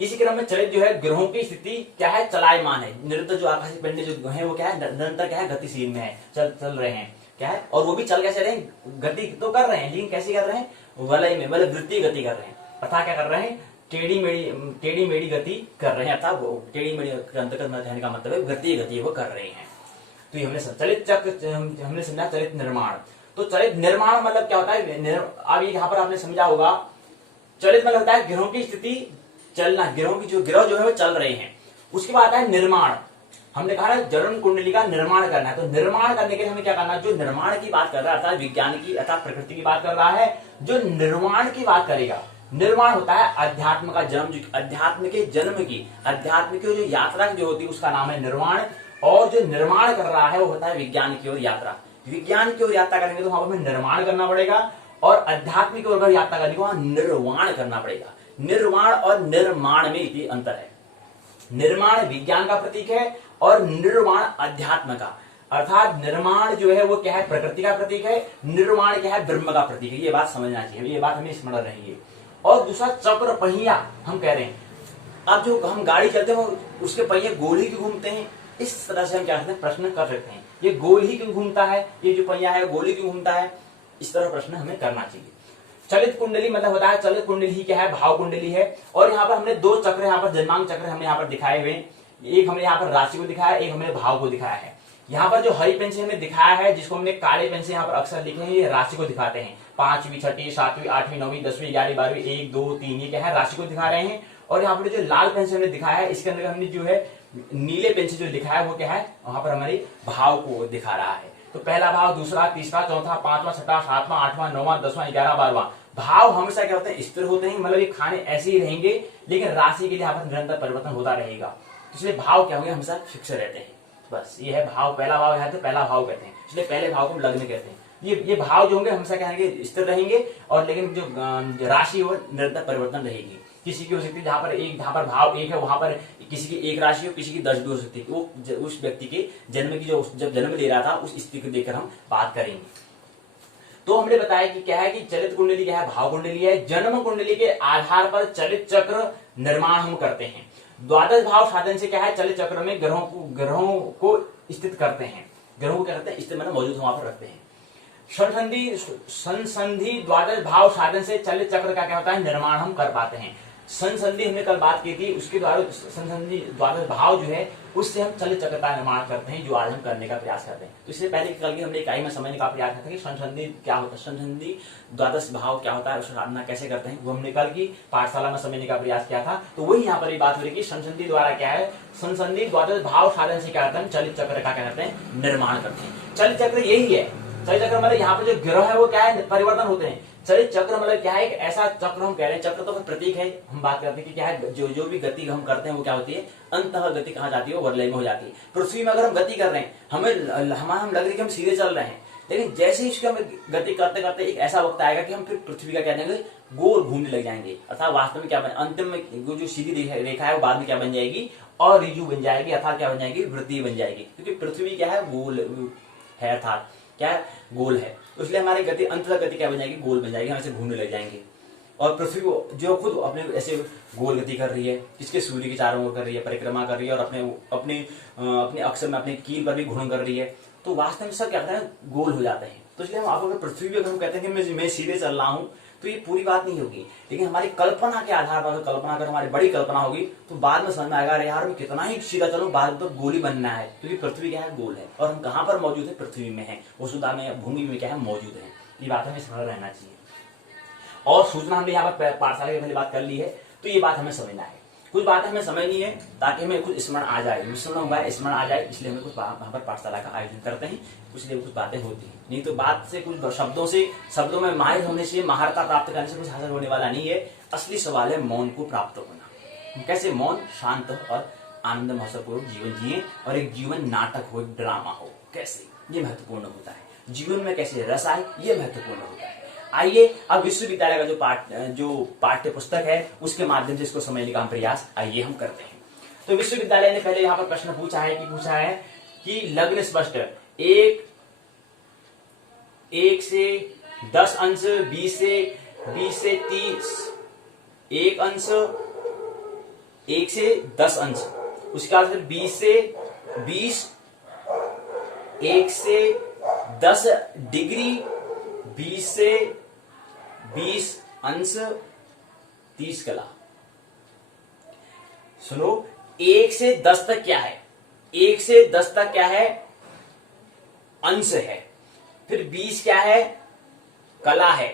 इसी क्रम में चलित जो है ग्रहों की स्थिति क्या है, चलायमान है, निरंतर जो आकाशीय पिंड जो है वो क्या है निरंतर क्या है गतिशील में है, चल रहे हैं क्या है, और वो भी चल कैसे रहे हैं, गति तो कर रहे हैं, लेकिन कैसे कर रहे हैं, वलय में, मतलब वृत्तीय गति कर रहे हैं, अर्थात क्या कर रहे हैं, टेढ़ी मेढ़ी गति कर रहे हैं, अर्थात टेढ़ी मेढ़ी के अंतर्गत कहने का मतलब है वृत्तीय गति वो कर रहे हैं। तो ये हमने चलित चक्र हमने समझा चलित निर्माण। तो चलित निर्माण मतलब क्या होता है, अब यहाँ पर आपने समझा होगा, चलित मतलब होता है ग्रहों की स्थिति चलना, ग्रह जो है वो चल रहे हैं। उसके बाद आता है निर्माण, हमने कहा ना जन्म कुंडली का निर्माण करना है, तो निर्माण करने के लिए हमें क्या करना है, जो निर्माण की बात कर रहा है अर्थात विज्ञान की अर्थात प्रकृति की बात कर रहा है, जो निर्माण की बात करेगा, निर्माण होता है अध्यात्म का जन्म, अध्यात्म के जन्म की, अध्यात्म की जो यात्रा जो होती है उसका नाम है निर्माण, और जो निर्माण कर रहा है वो होता है विज्ञान की ओर यात्रा। विज्ञान की ओर यात्रा करेंगे तो वहां पर हमें निर्माण करना पड़ेगा, और अध्यात्म की ओर यात्रा करने को वहां निर्वाण करना पड़ेगा। निर्वाण और निर्माण में इति अंतर है, निर्माण विज्ञान का प्रतीक है और निर्वाण अध्यात्म का, अर्थात निर्माण जो है वो क्या है प्रकृति का प्रतीक है, निर्वाण क्या है ब्रह्म का प्रतीक है। ये बात समझना चाहिए, ये बात हमें स्मरण रहेगी। और दूसरा चक्र पहिया हम कह रहे हैं, अब जो हम गाड़ी चलते हैं उसके पहिए गोल ही क्यों घूमते हैं, इस तरह से हम क्या करते हैं प्रश्न कर सकते हैं, ये गोल ही क्यों घूमता है, ये जो पहिया है गोल ही क्यों घूमता है, इस तरह प्रश्न हमें करना चाहिए। चलित कुंडली मतलब होता है, चलित कुंडली ही क्या है भाव कुंडली है, और यहाँ पर हमने 2 चक्र यहाँ पर जन्मांक चक्र हमने यहाँ पर दिखाए हुए, एक हमने यहाँ पर राशि को दिखाया, एक हमने भाव को दिखाया है। यहाँ पर जो हरी पेन से हमने दिखाया है, जिसको हमने काले पेन से यहाँ पर अक्षर लिखे हैं, ये राशि को दिखाते हैं, 5वीं 6वीं 7वीं 8वीं 9वीं 10वीं 11वीं 12वीं 1 2 3 ये क्या है राशि को दिखा रहे हैं। और यहाँ पर जो लाल पेन से हमने दिखाया है, इसके अंदर हमने जो है नीले पेन से जो दिखाया है वो क्या है, वहां पर हमारी भाव को दिखा रहा है। तो पहला भाव, दूसरा, तीसरा, चौथा, 5वां, 6वां, 7वां, 8वां, 9वां, 10वां, 11वां, 12वां भाव हमेशा क्या होते हैं स्थिर होते हैं, मतलब ये खाने ऐसे ही रहेंगे, लेकिन राशि के लिए यहाँ पर निरंतर परिवर्तन होता रहेगा, इसलिए भाव क्या होंगे हमेशा फिक्स रहते हैं। बस ये है भाव, पहला भाव है तो पहला भाव कहते हैं, इसलिए पहले भाव को हम लग्न कहते हैं। ये भाव जो होंगे हमेशा क्या होंगे स्थिर रहेंगे, और लेकिन जो राशि वो निरंतर परिवर्तन रहेगी। किसी की हो सकती है जहां पर भाव 1 है वहां पर किसी की 1 राशि हो, किसी की 10 भी हो सकती है, वो उस व्यक्ति के जन्म की जब जन्म ले रहा था उस स्थिति को देखकर हम बात करेंगे। तो हमने बताया कि क्या है कि चलित कुंडली क्या है भाव कुंडली है, जन्म कुंडली के आधार पर चलित चक्र निर्माण हम करते हैं। द्वादश भाव साधन से क्या है चलित चक्र में ग्रहों को स्थित करते हैं, ग्रहों को क्या करते हैं स्थित मतलब मौजूद वहां पर रखते हैं। संसंधि द्वादश भाव साधन से चलित चक्र का क्या होता है निर्माण हम कर पाते हैं। संसंधि हमने कल बात की थी, उसके द्वारा संसंधि द्वादश भाव जो है उससे हम चलित चक्र का निर्माण करते हैं, जो आज हम करने का प्रयास करते हैं। तो इससे पहले कल की हमने इकाई में समझने का प्रयास किया था कि संसंधि क्या होता है, संसंधि द्वादश भाव क्या होता है, उसकी साधना कैसे करते हैं, वो हमने कल की पाठशाला में समझने का प्रयास किया था। तो वही यहाँ पर बात हो रही है कि संसंधि द्वारा क्या है, संसंधि द्वादश भाव साधन से क्या करते हैं, चलित चक्र का क्या करते हैं, निर्माण करते हैं। चलित चक्र यही है, चलित चक्र मतलब यहाँ पर जो गिरोह है वो क्या है, परिवर्तन होते हैं। चलित चक्र मतलब क्या है, एक ऐसा चक्र हम कह रहे हैं, चक्र तो प्रतीक है, हम बात करते हैं कि क्या है, जो भी गति हम करते हैं वो क्या होती है, अंततः गति कहाँ जाती है, वो वलय में हो जाती है। पृथ्वी में अगर हम गति कर रहे हैं, हम लग रही है कि हम सीधे चल रहे हैं, लेकिन जैसे ही इसकी हम गति करते करते एक ऐसा वक्त आएगा कि हम फिर पृथ्वी का क्या जाएंगे, गोल घूमने लग जाएंगे। अर्थात वास्तव में क्या बने, अंतिम में जो सीधी रेखा है वो बाद में क्या बन जाएगी, और ऋजु बन जाएगी, अर्थात क्या बन जाएगी, वृत्तीय बन जाएगी, क्योंकि पृथ्वी क्या है, गोल है, अर्थात क्या है, गोल है। तो इसलिए हमारी गति अंततः गति क्या बन जाएगी, गोल बन जाएगी, हम ऐसे घूमने लग जाएंगे। और पृथ्वी को जो खुद अपने ऐसे गोल गति कर रही है, किसके सूर्य के चारों ओर कर रही है, परिक्रमा कर रही है, और अपने अक्ष में अपने कील पर भी घूर्णन कर रही है, तो वास्तव में सब क्या होता है, गोल हो जाते हैं। तो इसलिए हम आपको पृथ्वी पर हम कहते हैं कि मैं सीधे चल रहा हूं, तो ये पूरी बात नहीं होगी, लेकिन हमारी कल्पना के आधार पर कल्पना अगर हमारी बड़ी कल्पना होगी तो बाद में समझ में आएगा, यार मैं कितना ही सीधा चलूं, बाद में तो गोल ही बनना है, क्योंकि पृथ्वी क्या है, गोल है, और हम कहां पर मौजूद है, पृथ्वी में है, वसुधा में, भूमि में क्या है, मौजूद है। ये बात हमें समझ रहना चाहिए। और सूचना हमने यहाँ पर पाठशाला की पहले बात कर ली है, तो ये बात हमें समझना है। कुछ बात हमें समझनी है ताकि हमें कुछ स्मरण आ जाए, स्मरण आ जाए, इसलिए हमें कुछ वहां पर पाठशाला का आयोजन करते हैं, इसलिए कुछ बातें होती हैं। नहीं तो बात से कुछ शब्दों में माहिर होने से, महारता प्राप्त करने से कुछ हासिल होने वाला नहीं है। असली सवाल है मौन को प्राप्त होना। कैसे मौन, शांत और आनंद महत्वपूर्ण जीवन जिए, और एक जीवन नाटक हो, एक ड्रामा हो, कैसे, ये महत्वपूर्ण होता है। जीवन में कैसे रस आए, ये महत्वपूर्ण होता है। आइए अब विश्वविद्यालय का जो पाठ्य पुस्तक है उसके माध्यम से इसको समझने का प्रयास आइए हम करते हैं। तो विश्वविद्यालय ने पहले यहाँ पर प्रश्न पूछा है कि लग्न स्पष्ट, एक से 10 अंश, 20 से 30 एक अंश, 1 से 10 अंश, उसके बाद फिर 20 से 20, 1 से 10 डिग्री, 20 से 20 अंश, 30 कला। सुनो, 1 से 10 तक क्या है, 1 से 10 तक क्या है, अंश है, फिर 20 क्या है, कला है,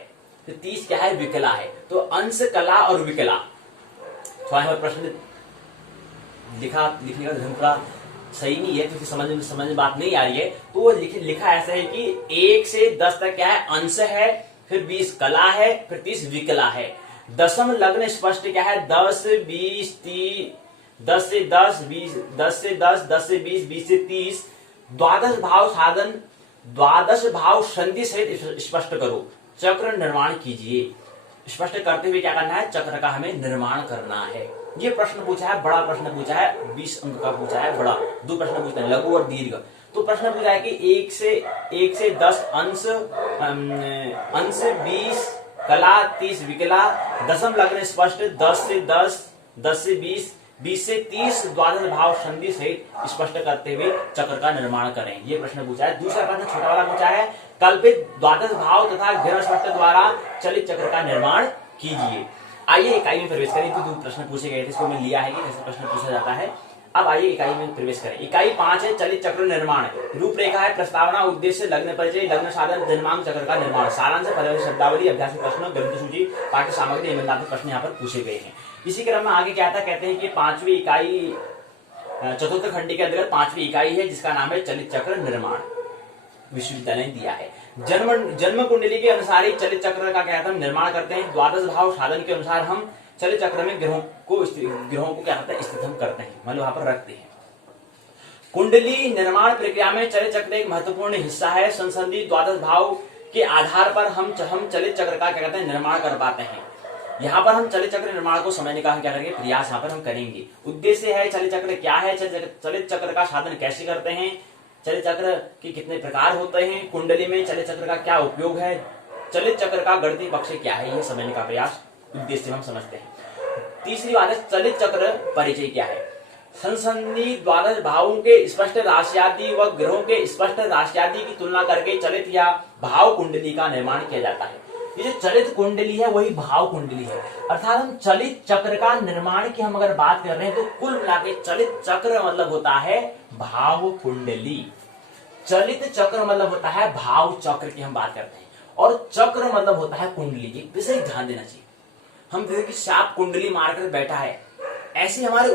फिर 30 क्या है, विकला है। तो अंश, कला और विकला। थोड़ा यहाँ प्रश्न लिखने का ढंग थोड़ा सही नहीं है, क्योंकि समझ में बात नहीं आ रही है। तो वो लिखा ऐसा है कि 1 से 10 तक क्या है, अंश है, फिर 20 कला है, फिर 30 विकला है। दशम लग्न स्पष्ट क्या है, 10, 20, 30, 10 से 10, 20, 10 से 10, 10 से 20, 20 से 30। द्वादश भाव साधन, द्वादश भाव संधि सहित स्पष्ट करो, चक्र निर्माण कीजिए। स्पष्ट करते हुए क्या करना है, चक्र का हमें निर्माण करना है। ये प्रश्न पूछा है, बड़ा प्रश्न पूछा है, 20 अंक का पूछा है, बड़ा। 2 प्रश्न पूछते हैं, लघु और दीर्घ। तो प्रश्न पूछा है कि 1 से 10 अंश, 20 कला, 30 विकला। दशम लग्न स्पष्ट, 10 से 10, 10 से 20, 20 से 30 द्वादश भाव संधि सहित स्पष्ट करते हुए चक्र का निर्माण करें। ये प्रश्न पूछा है। दूसरा प्रश्न छोटा वाला पूछा है, कल्पित द्वादश भाव तथा घेरा स्पष्ट द्वारा चलित चक्र का निर्माण कीजिए। आइए इकाई में प्रवेश करें। तो 2 प्रश्न पूछे गए थे, इसको मैं लिया है कि कैसे प्रश्न पूछा जाता है। अब आइए इकाई में प्रवेश करें। इकाई 5 है, चलित चक्र निर्माण। रूपरेखा है, प्रस्तावना, उद्देश्य, लग्न परिचय, लग्न साधन, जन्मांक चक्र का निर्माण। सारांश, पदवी, शब्दावली, अभ्यास प्रश्न, ग्रंथ सूची, पाठ्य सामग्री, निबंधात्मक प्रश्न यहाँ पर पूछे गए हैं। इसी क्रम में आगे क्या था, कहते हैं कि 5वीं इकाई चतुर्थ खंडी के अंतर्गत 5वीं इकाई है, जिसका नाम है चलित चक्र निर्माण। विश्वविद्यालय ने दिया है। जन्म कुंडली के अनुसार ही चलित चक्र का क्या हम निर्माण करते हैं। द्वादश भाव साधन के अनुसार हम चलित चक्र में ग्रहों को क्या होता है, स्थित हम करते हैं, मतलब वहां पर रखते हैं। कुंडली निर्माण प्रक्रिया में चलित चक्र एक महत्वपूर्ण हिस्सा है। संसंधि द्वादश भाव के आधार पर हम चलित चक्र का क्या कहते हैं, निर्माण कर पाते हैं। यहाँ पर हम चलित चक्र निर्माण को समझने का क्या करेंगे, प्रयास यहाँ पर हम करेंगे। उद्देश्य है, चलित चक्र क्या है, चलित चक्र का साधन कैसे करते हैं, चलित चक्र के कितने प्रकार होते हैं, कुंडली में चलित चक्र का क्या उपयोग है, चलित चक्र का गणितीय पक्ष क्या है, ये समझने का प्रयास उद्देश्य हम समझते हैं। तीसरी बात है, चलित चक्र परिचय क्या है। संसंधि द्वादश भावों के स्पष्ट राशियादि व ग्रहों के स्पष्ट राशियादि की तुलना करके चलित या भाव कुंडली का निर्माण किया जाता है। ये जो चलित कुंडली है वही भाव कुंडली है। अर्थात हम चलित चक्र का निर्माण की हम अगर बात कर रहे हैं तो कुल मिला के चलित चक्र मतलब होता है भाव कुंडली। चलित चक्र मतलब होता है भाव चक्र की हम बात करते हैं, और चक्र मतलब होता है कुंडली। एक विषय ध्यान देना चाहिए, हम देखिए कि सांप कुंडली मारकर बैठा है, ऐसे हमारे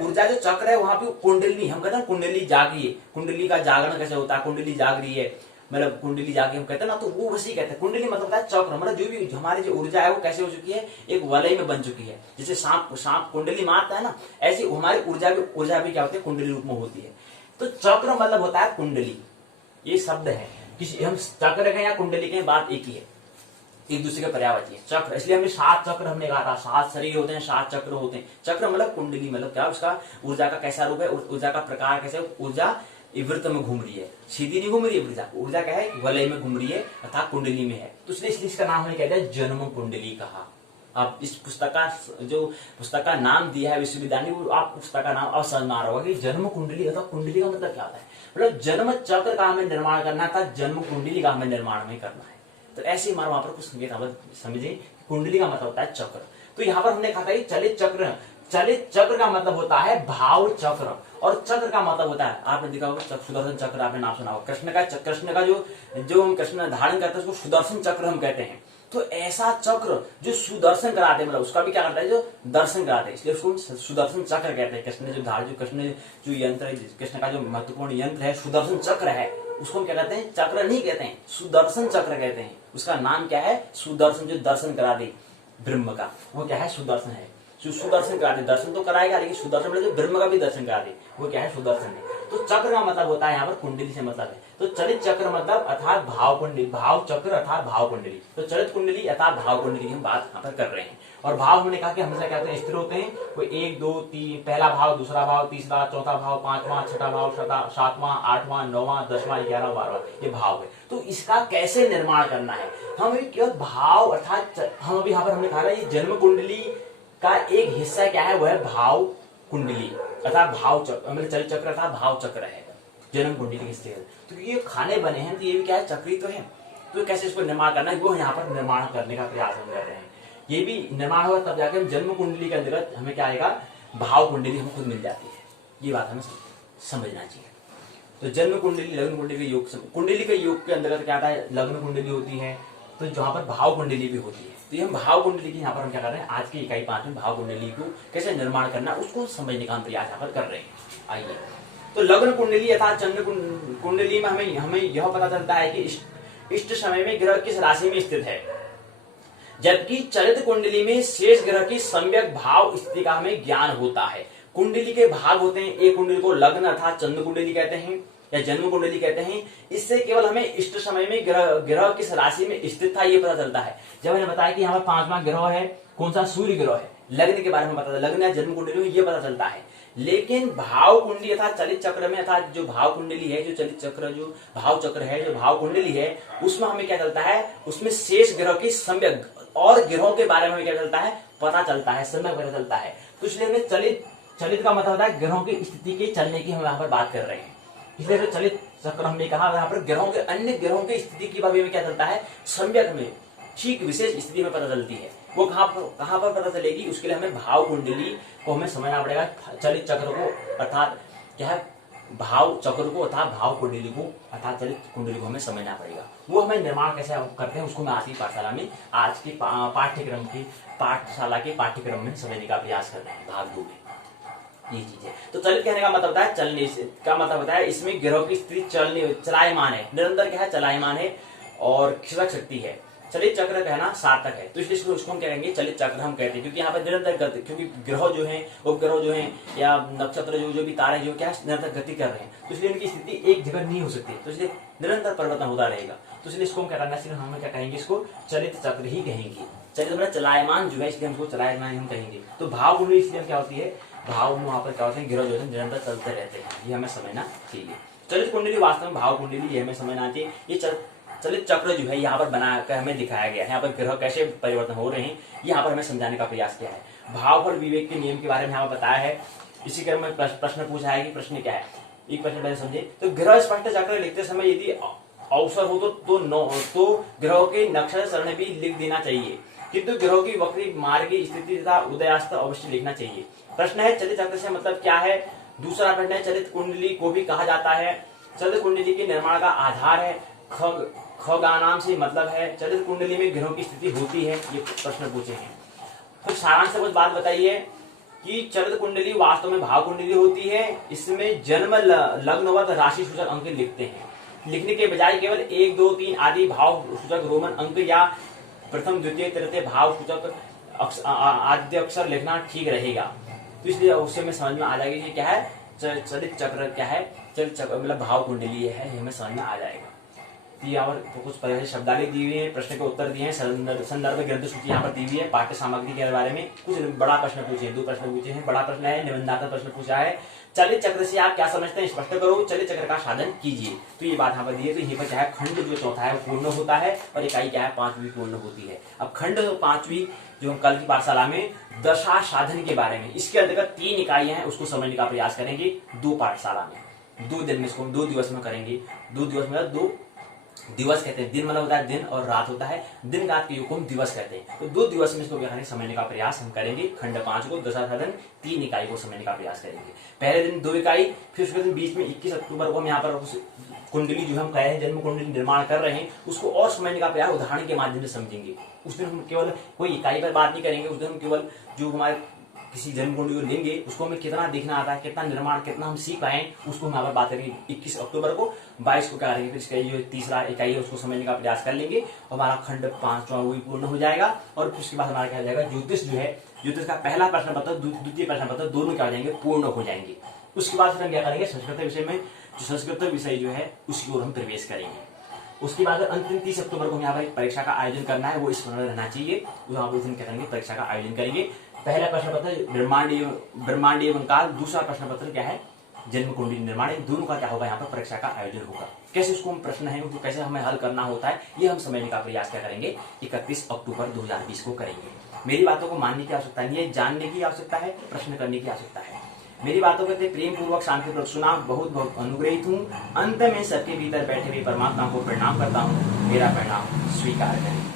ऊर्जा जो चक्र है वहां पे कुंडली, हम कहते हैं कुंडली जाग रही है। कुंडली का जागरण कैसे होता है, कुंडली जाग रही है मतलब कुंडली जागी हम कहते हैं ना, तो वो वैसे कहते हैं कुंडली मतलब होता है चक्र, मतलब जो भी हमारी जो ऊर्जा है वो कैसे हो चुकी है, एक वलय में बन चुकी है। जैसे सांप कुंडली मारता है ना, ऐसी हमारी ऊर्जा भी क्या होती है, कुंडली रूप में होती है। तो चक्र मतलब होता है कुंडली, ये शब्द है, किसी हम चक्र कहें या कुंडली कहें बात एक ही है, एक दूसरे के पर्यायवाची है। चक्र इसलिए हमने 7 चक्र हमने कहा था, 7 शरीर होते हैं, 7 चक्र होते हैं। चक्र मतलब कुंडली, मतलब क्या उसका ऊर्जा का कैसा रूप है, ऊर्जा का प्रकार कैसे, ऊर्जा वृत्त में घूम रही है, सीधी नहीं घूम रही है ऊर्जा क्या है, वलय में घूम रही है अर्थात कुंडली में है। तो इसलिए इसका नाम हमें कहते हैं जन्म कुंडली कहा। आप इस पुस्तक का नाम दिया है विश्वविद्यालय, आप पुस्तक का नाम अब समझ में आ रहा होगा कि जन्म कुंडली अर्थात कुंडली का मतलब क्या होता है, मतलब जन्म चक्र का हमें निर्माण करना था, जन्म कुंडली का हमें निर्माण हमें करना है। तो ऐसे हमारे वहां पर कुछ संकेत समझे, कुंडली का मतलब होता है चक्र। तो यहाँ पर हमने कहा था चलित चक्र का मतलब होता है भाव चक्र, और चक्र का मतलब होता है, आपने देखा होगा सुदर्शन चक्र, आपने नाम सुना होगा। कृष्ण का जो हम कृष्ण धारण करते हैं उसको सुदर्शन चक्र हम कहते हैं। तो ऐसा चक्र जो सुदर्शन कराते हैं, मतलब उसका भी क्या करता है, जो दर्शन कराते हैं, इसलिए उसको सुदर्शन चक्र कहते हैं। कृष्ण जो यंत्र है, कृष्ण का जो महत्वपूर्ण यंत्र है सुदर्शन चक्र है, उसको हम क्या कहते हैं, चक्र नहीं कहते हैं, सुदर्शन चक्र कहते हैं। उसका नाम क्या है, सुदर्शन, जो दर्शन करा दे ब्रह्म का, वो क्या है, सुदर्शन है। सुदर्शन करा दे, दर्शन तो कराएगा लेकिन सुदर्शन मतलब जो ब्रह्म का भी दर्शन करा दे, वो क्या है, सुदर्शन है। तो चक्र का मतलब होता है यहाँ पर कुंडली से मतलब है। तो चलित चक्र मतलब अर्थात भाव कुंडली, भाव चक्र अर्थात भाव कुंडली। तो चलित कुंडली अर्थात भाव कुंडली की हम बात यहाँ पर कर रहे हैं। और भाव हमने कहा कि हमेशा क्या होते हैं, स्थिर होते हैं, कोई 1 2 3, पहला भाव, दूसरा भाव, तीसरा, चौथा भाव, 5वां, छठा भाव, 7वां, 8वां, 9वां, 10वां, 11वां, 12वां, ये भाव है। तो इसका कैसे निर्माण करना है, हम केवल भाव अर्थात हम अभी यहाँ पर हमने कहा ये जन्म कुंडली का एक हिस्सा क्या है, वह है भाव कुंडली अर्थात भाव चक्र, मतलब चलित चक्र अर्थात भाव चक्र है जन्म कुंडली के हिस्से। तो ये खाने बने हैं तो ये भी क्या है, चक्री तो है। तो कैसे इसको निर्माण करना है, वो यहाँ पर निर्माण करने का प्रयास हम कर रहे हैं। ये भी निर्माण होगा तब जाकर हम जन्म कुंडली के अंतर्गत हमें क्या आएगा, भाव कुंडली हम खुद मिल जाती है। ये बात हमें समझना चाहिए। तो जन्म कुंडली, लग्न कुंडली के योग, कुंडली के योग के अंतर्गत क्या आता है, लग्न कुंडली होती है, तो जहां पर भाव कुंडली भी होती है। तो ये हम भाव कुंडली की यहाँ पर हम क्या कर रहे हैं, आज की इकाई 5 में भाव कुंडली को कैसे निर्माण करना उसको समझने का हम प्रयास यहाँ पर कर रहे हैं। आइए, तो लग्न कुंडली अर्थात चंद्र कुंडली में हमें यह पता चलता है कि इष्ट समय में ग्रह किस राशि में स्थित है, जबकि चलित कुंडली में शेष ग्रह की सम्यक भाव स्थिति का हमें ज्ञान होता है। कुंडली के भाग होते हैं, एक कुंडली को लग्न अर्थात चंद्र कुंडली कहते हैं या जन्म कुंडली कहते हैं। इससे केवल हमें इष्ट समय में ग्रह किस राशि में स्थित था ये पता चलता है। जब मैंने बताया कि यहाँ पर 5वां ग्रह है, कौन सा, सूर्य ग्रह है, लग्न के बारे में पता, लग्न या जन्म कुंडली में ये पता चलता है। लेकिन भाव कुंडली अर्थात चलित चक्र में, अर्थात जो भाव कुंडली है, जो चलित चक्र, जो भाव चक्र है, जो भाव कुंडली है, उसमें हमें क्या चलता है, उसमें शेष ग्रह की सम्यक और ग्रहों के बारे में हमें क्या चलता है, पता चलता है, सम्यक पता चलता है। तो इसलिए हमें चलित का मतलब होता है ग्रहों की स्थिति के चलने की हम यहाँ पर बात कर रहे हैं। इसलिए जो चलित चक्र हमने कहा, यहाँ पर ग्रहों के, अन्य ग्रहों की स्थिति की बारे में क्या चलता है, सम्यक में, ठीक विशेष स्थिति में पता चलती है। वो कहाँ पर पता चलेगी, उसके लिए हमें भाव कुंडली को हमें समझना पड़ेगा। चलित चक्र को अर्थात क्या है, भाव चक्र को अर्थात भाव कुंडली को अर्थात चलित कुंडली को हमें समझना पड़ेगा। वो हमें निर्माण कैसे करते हैं उसको मैं आज की पाठशाला में, आज के पाठशाला के पाठ्यक्रम में समझने का प्रयास कर रहे हैं, भाग 2 में ये चीज है। तो चलित कहने का मतलब होता है चलने का मतलब होता है, इसमें ग्रह की स्थिति चलायमान है, निरंतर क्या है, चलायमान है और खिसक सकती है। चलित चक्र कहना सार्थक है, तो इसलिए उसको हम क्या कहेंगे, चलित चक्र हम कहते हैं, क्योंकि यहाँ पर निरंतर गति, क्योंकि ग्रह जो है, उपग्रह जो है या नक्षत्र जो भी तारे जो क्या निरंतर गति कर रहे हैं, तो इसलिए उनकी स्थिति एक जगह नहीं हो सकती, तो इसलिए निरंतर परिवर्तन होता रहेगा। तो इसलिए इसको हम क्या करना, इसलिए हम क्या कहेंगे, इसको चलित चक्र ही कहेंगे। चलित मतलब चलायमान जो है, इसलिए हमको चलायमान हम कहेंगे। तो भाव कुंडली इसलिए क्या होती है, भाव में वहां पर क्या होते हैं, ग्रह जो है निरंतर चलते रहते हैं, ये हमें समझना चाहिए। चलित कुंडली वास्तव में भाव कुंडली ये हमें समझना चाहिए। ये चलित चक्र जो है यहाँ पर बनाकर हमें दिखाया गया है, यहाँ पर ग्रह कैसे परिवर्तन हो रहे हैं यहाँ पर हमें समझाने का प्रयास किया है। भाव और विवेक के नियम के बारे में यहाँ पर बताया है। इसी क्रम में प्रश्न पूछा है कि प्रश्न क्या है, एक प्रश्न पहले समझे। तो ग्रह स्पष्ट चक्र लिखते समय यदि अवसर हो तो ग्रहों के नक्षत्र सरणी भी लिख देना चाहिए, किंतु ग्रहों की वक्री मार्गी स्थिति तथा उदयास्त अवश्य लिखना चाहिए। प्रश्न है चलित चक्र से मतलब क्या है। दूसरा प्रश्न है चलित कुंडली को भी कहा जाता है। चलित कुंडली के निर्माण का आधार है। खगानाम से मतलब है चलित कुंडली में ग्रहों की स्थिति होती है, ये प्रश्न पूछे हैं। कुछ सारांश से कुछ बात बताइए कि चलित कुंडली वास्तव में भाव कुंडली होती है। इसमें जन्म लग्नवत राशि सूचक अंक लिखते हैं। लिखने के बजाय केवल 1, 2, 3 आदि भाव सूचक रोमन अंक या प्रथम द्वितीय तृतीय भाव सूचक आद्य अक्षर लिखना ठीक रहेगा। तो इसलिए उससे हमें समझ में आ जाएगी कि क्या है चलित चक्र, क्या है चलित चक्र मतलब भाव कुंडली है, ये हमें समझ में आ जाएगा। तो यहाँ पर कुछ परिभाषा शब्दावली दी हुई है, प्रश्न के उत्तर दिए हैं, संदर्भ ग्रंथ सूची यहाँ पर दी हुई है। पाठ्य सामग्री के बारे में कुछ बड़ा प्रश्न पूछे हैं, 2 प्रश्न पूछे हैं। बड़ा प्रश्न है, निबंधात्मक प्रश्न पूछा है, चलित चक्र से आप क्या समझते हैं स्पष्ट करो, चलित चक्र का साधन कीजिए। तो ये बात यहाँ पर दी है। तो यहीं पर क्या है खंड जो चौथा है वो पूर्ण होता है और इकाई क्या है 5वीं पूर्ण होती है। अब खंड 5वीं जो हम कल की पाठशाला में दशा साधन के बारे में, इसके अंतर्गत 3 इकाइयां हैं, उसको समझने का प्रयास करेंगे 2 पाठशाला में। 2 दिन में इसको 2 दिवस में करेंगे। 2 दिवस में 2 दिवस कहते हैं, दिन मतलब होता है दिन और रात होता है, दिन रात के योग को हम दिवस कहते हैं। तो 2 दिवस में इसको क्या समझने का प्रयास हम करेंगे। खंड 5 को दशा साधन 3 इकाई को समझने का प्रयास करेंगे। पहले दिन 2 इकाई, फिर उसके दिन बीच में 21 अक्टूबर को हम यहाँ पर कुंडली जो हम कहे हैं जन्म कुंडली निर्माण कर रहे हैं उसको और समझने का प्रयास उदाहरण के माध्यम से समझेंगे। उस दिन हम केवल कोई इकाई पर बात नहीं करेंगे, उस दिन हम केवल जो हमारे किसी जन्म कुंडली को लेंगे उसको हमें कितना देखना आता है, कितना निर्माण, कितना हम सीख पाए उसको हम यहाँ पर बात करेंगे। 21 अक्टूबर को 22 को क्या करेंगे, फिर इसका जो तीसरा इकाई है उसको समझने का प्रयास कर लेंगे। हमारा खंड 5वां वो पूर्ण हो जाएगा और फिर उसके बाद हमारा क्या हो जाएगा ज्योतिष जो है, ज्योतिष का पहला प्रश्न पत्र द्वितीय प्रश्न पत्र दोनों क्या हो जाएंगे पूर्ण हो जाएंगे। उसके बाद फिर हम क्या करेंगे संस्कृत विषय में, जो संस्कृत विषय जो है उसकी ओर हम प्रवेश करेंगे। उसके बाद अंतिम 30 अक्टूबर को हम यहाँ पर एक परीक्षा का आयोजन करना है, वो स्मरण रहना चाहिए। वहां पर क्या करेंगे परीक्षा का आयोजन करेंगे। पहला प्रश्न पत्र ब्रह्मांड एवं काल, दूसरा प्रश्न पत्र क्या है जन्म कुंडली निर्माण, दोनों का क्या होगा यहाँ पर परीक्षा का आयोजन होगा। कैसे उसको हम प्रश्न है उसको कैसे हमें हल करना होता है ये हम समझने का प्रयास क्या करेंगे 31 अक्टूबर 2020 को करेंगे। मेरी बातों को मानने की आवश्यकता नहीं है, जानने की आवश्यकता है, प्रश्न करने की आवश्यकता है। मेरी बातों को प्रेम पूर्वक शांति पूर्वक सुना, बहुत बहुत अनुग्रहित हूँ। अंत में सबके भीतर बैठे हुए परमात्मा को प्रणाम करता हूँ, मेरा प्रणाम स्वीकार करें।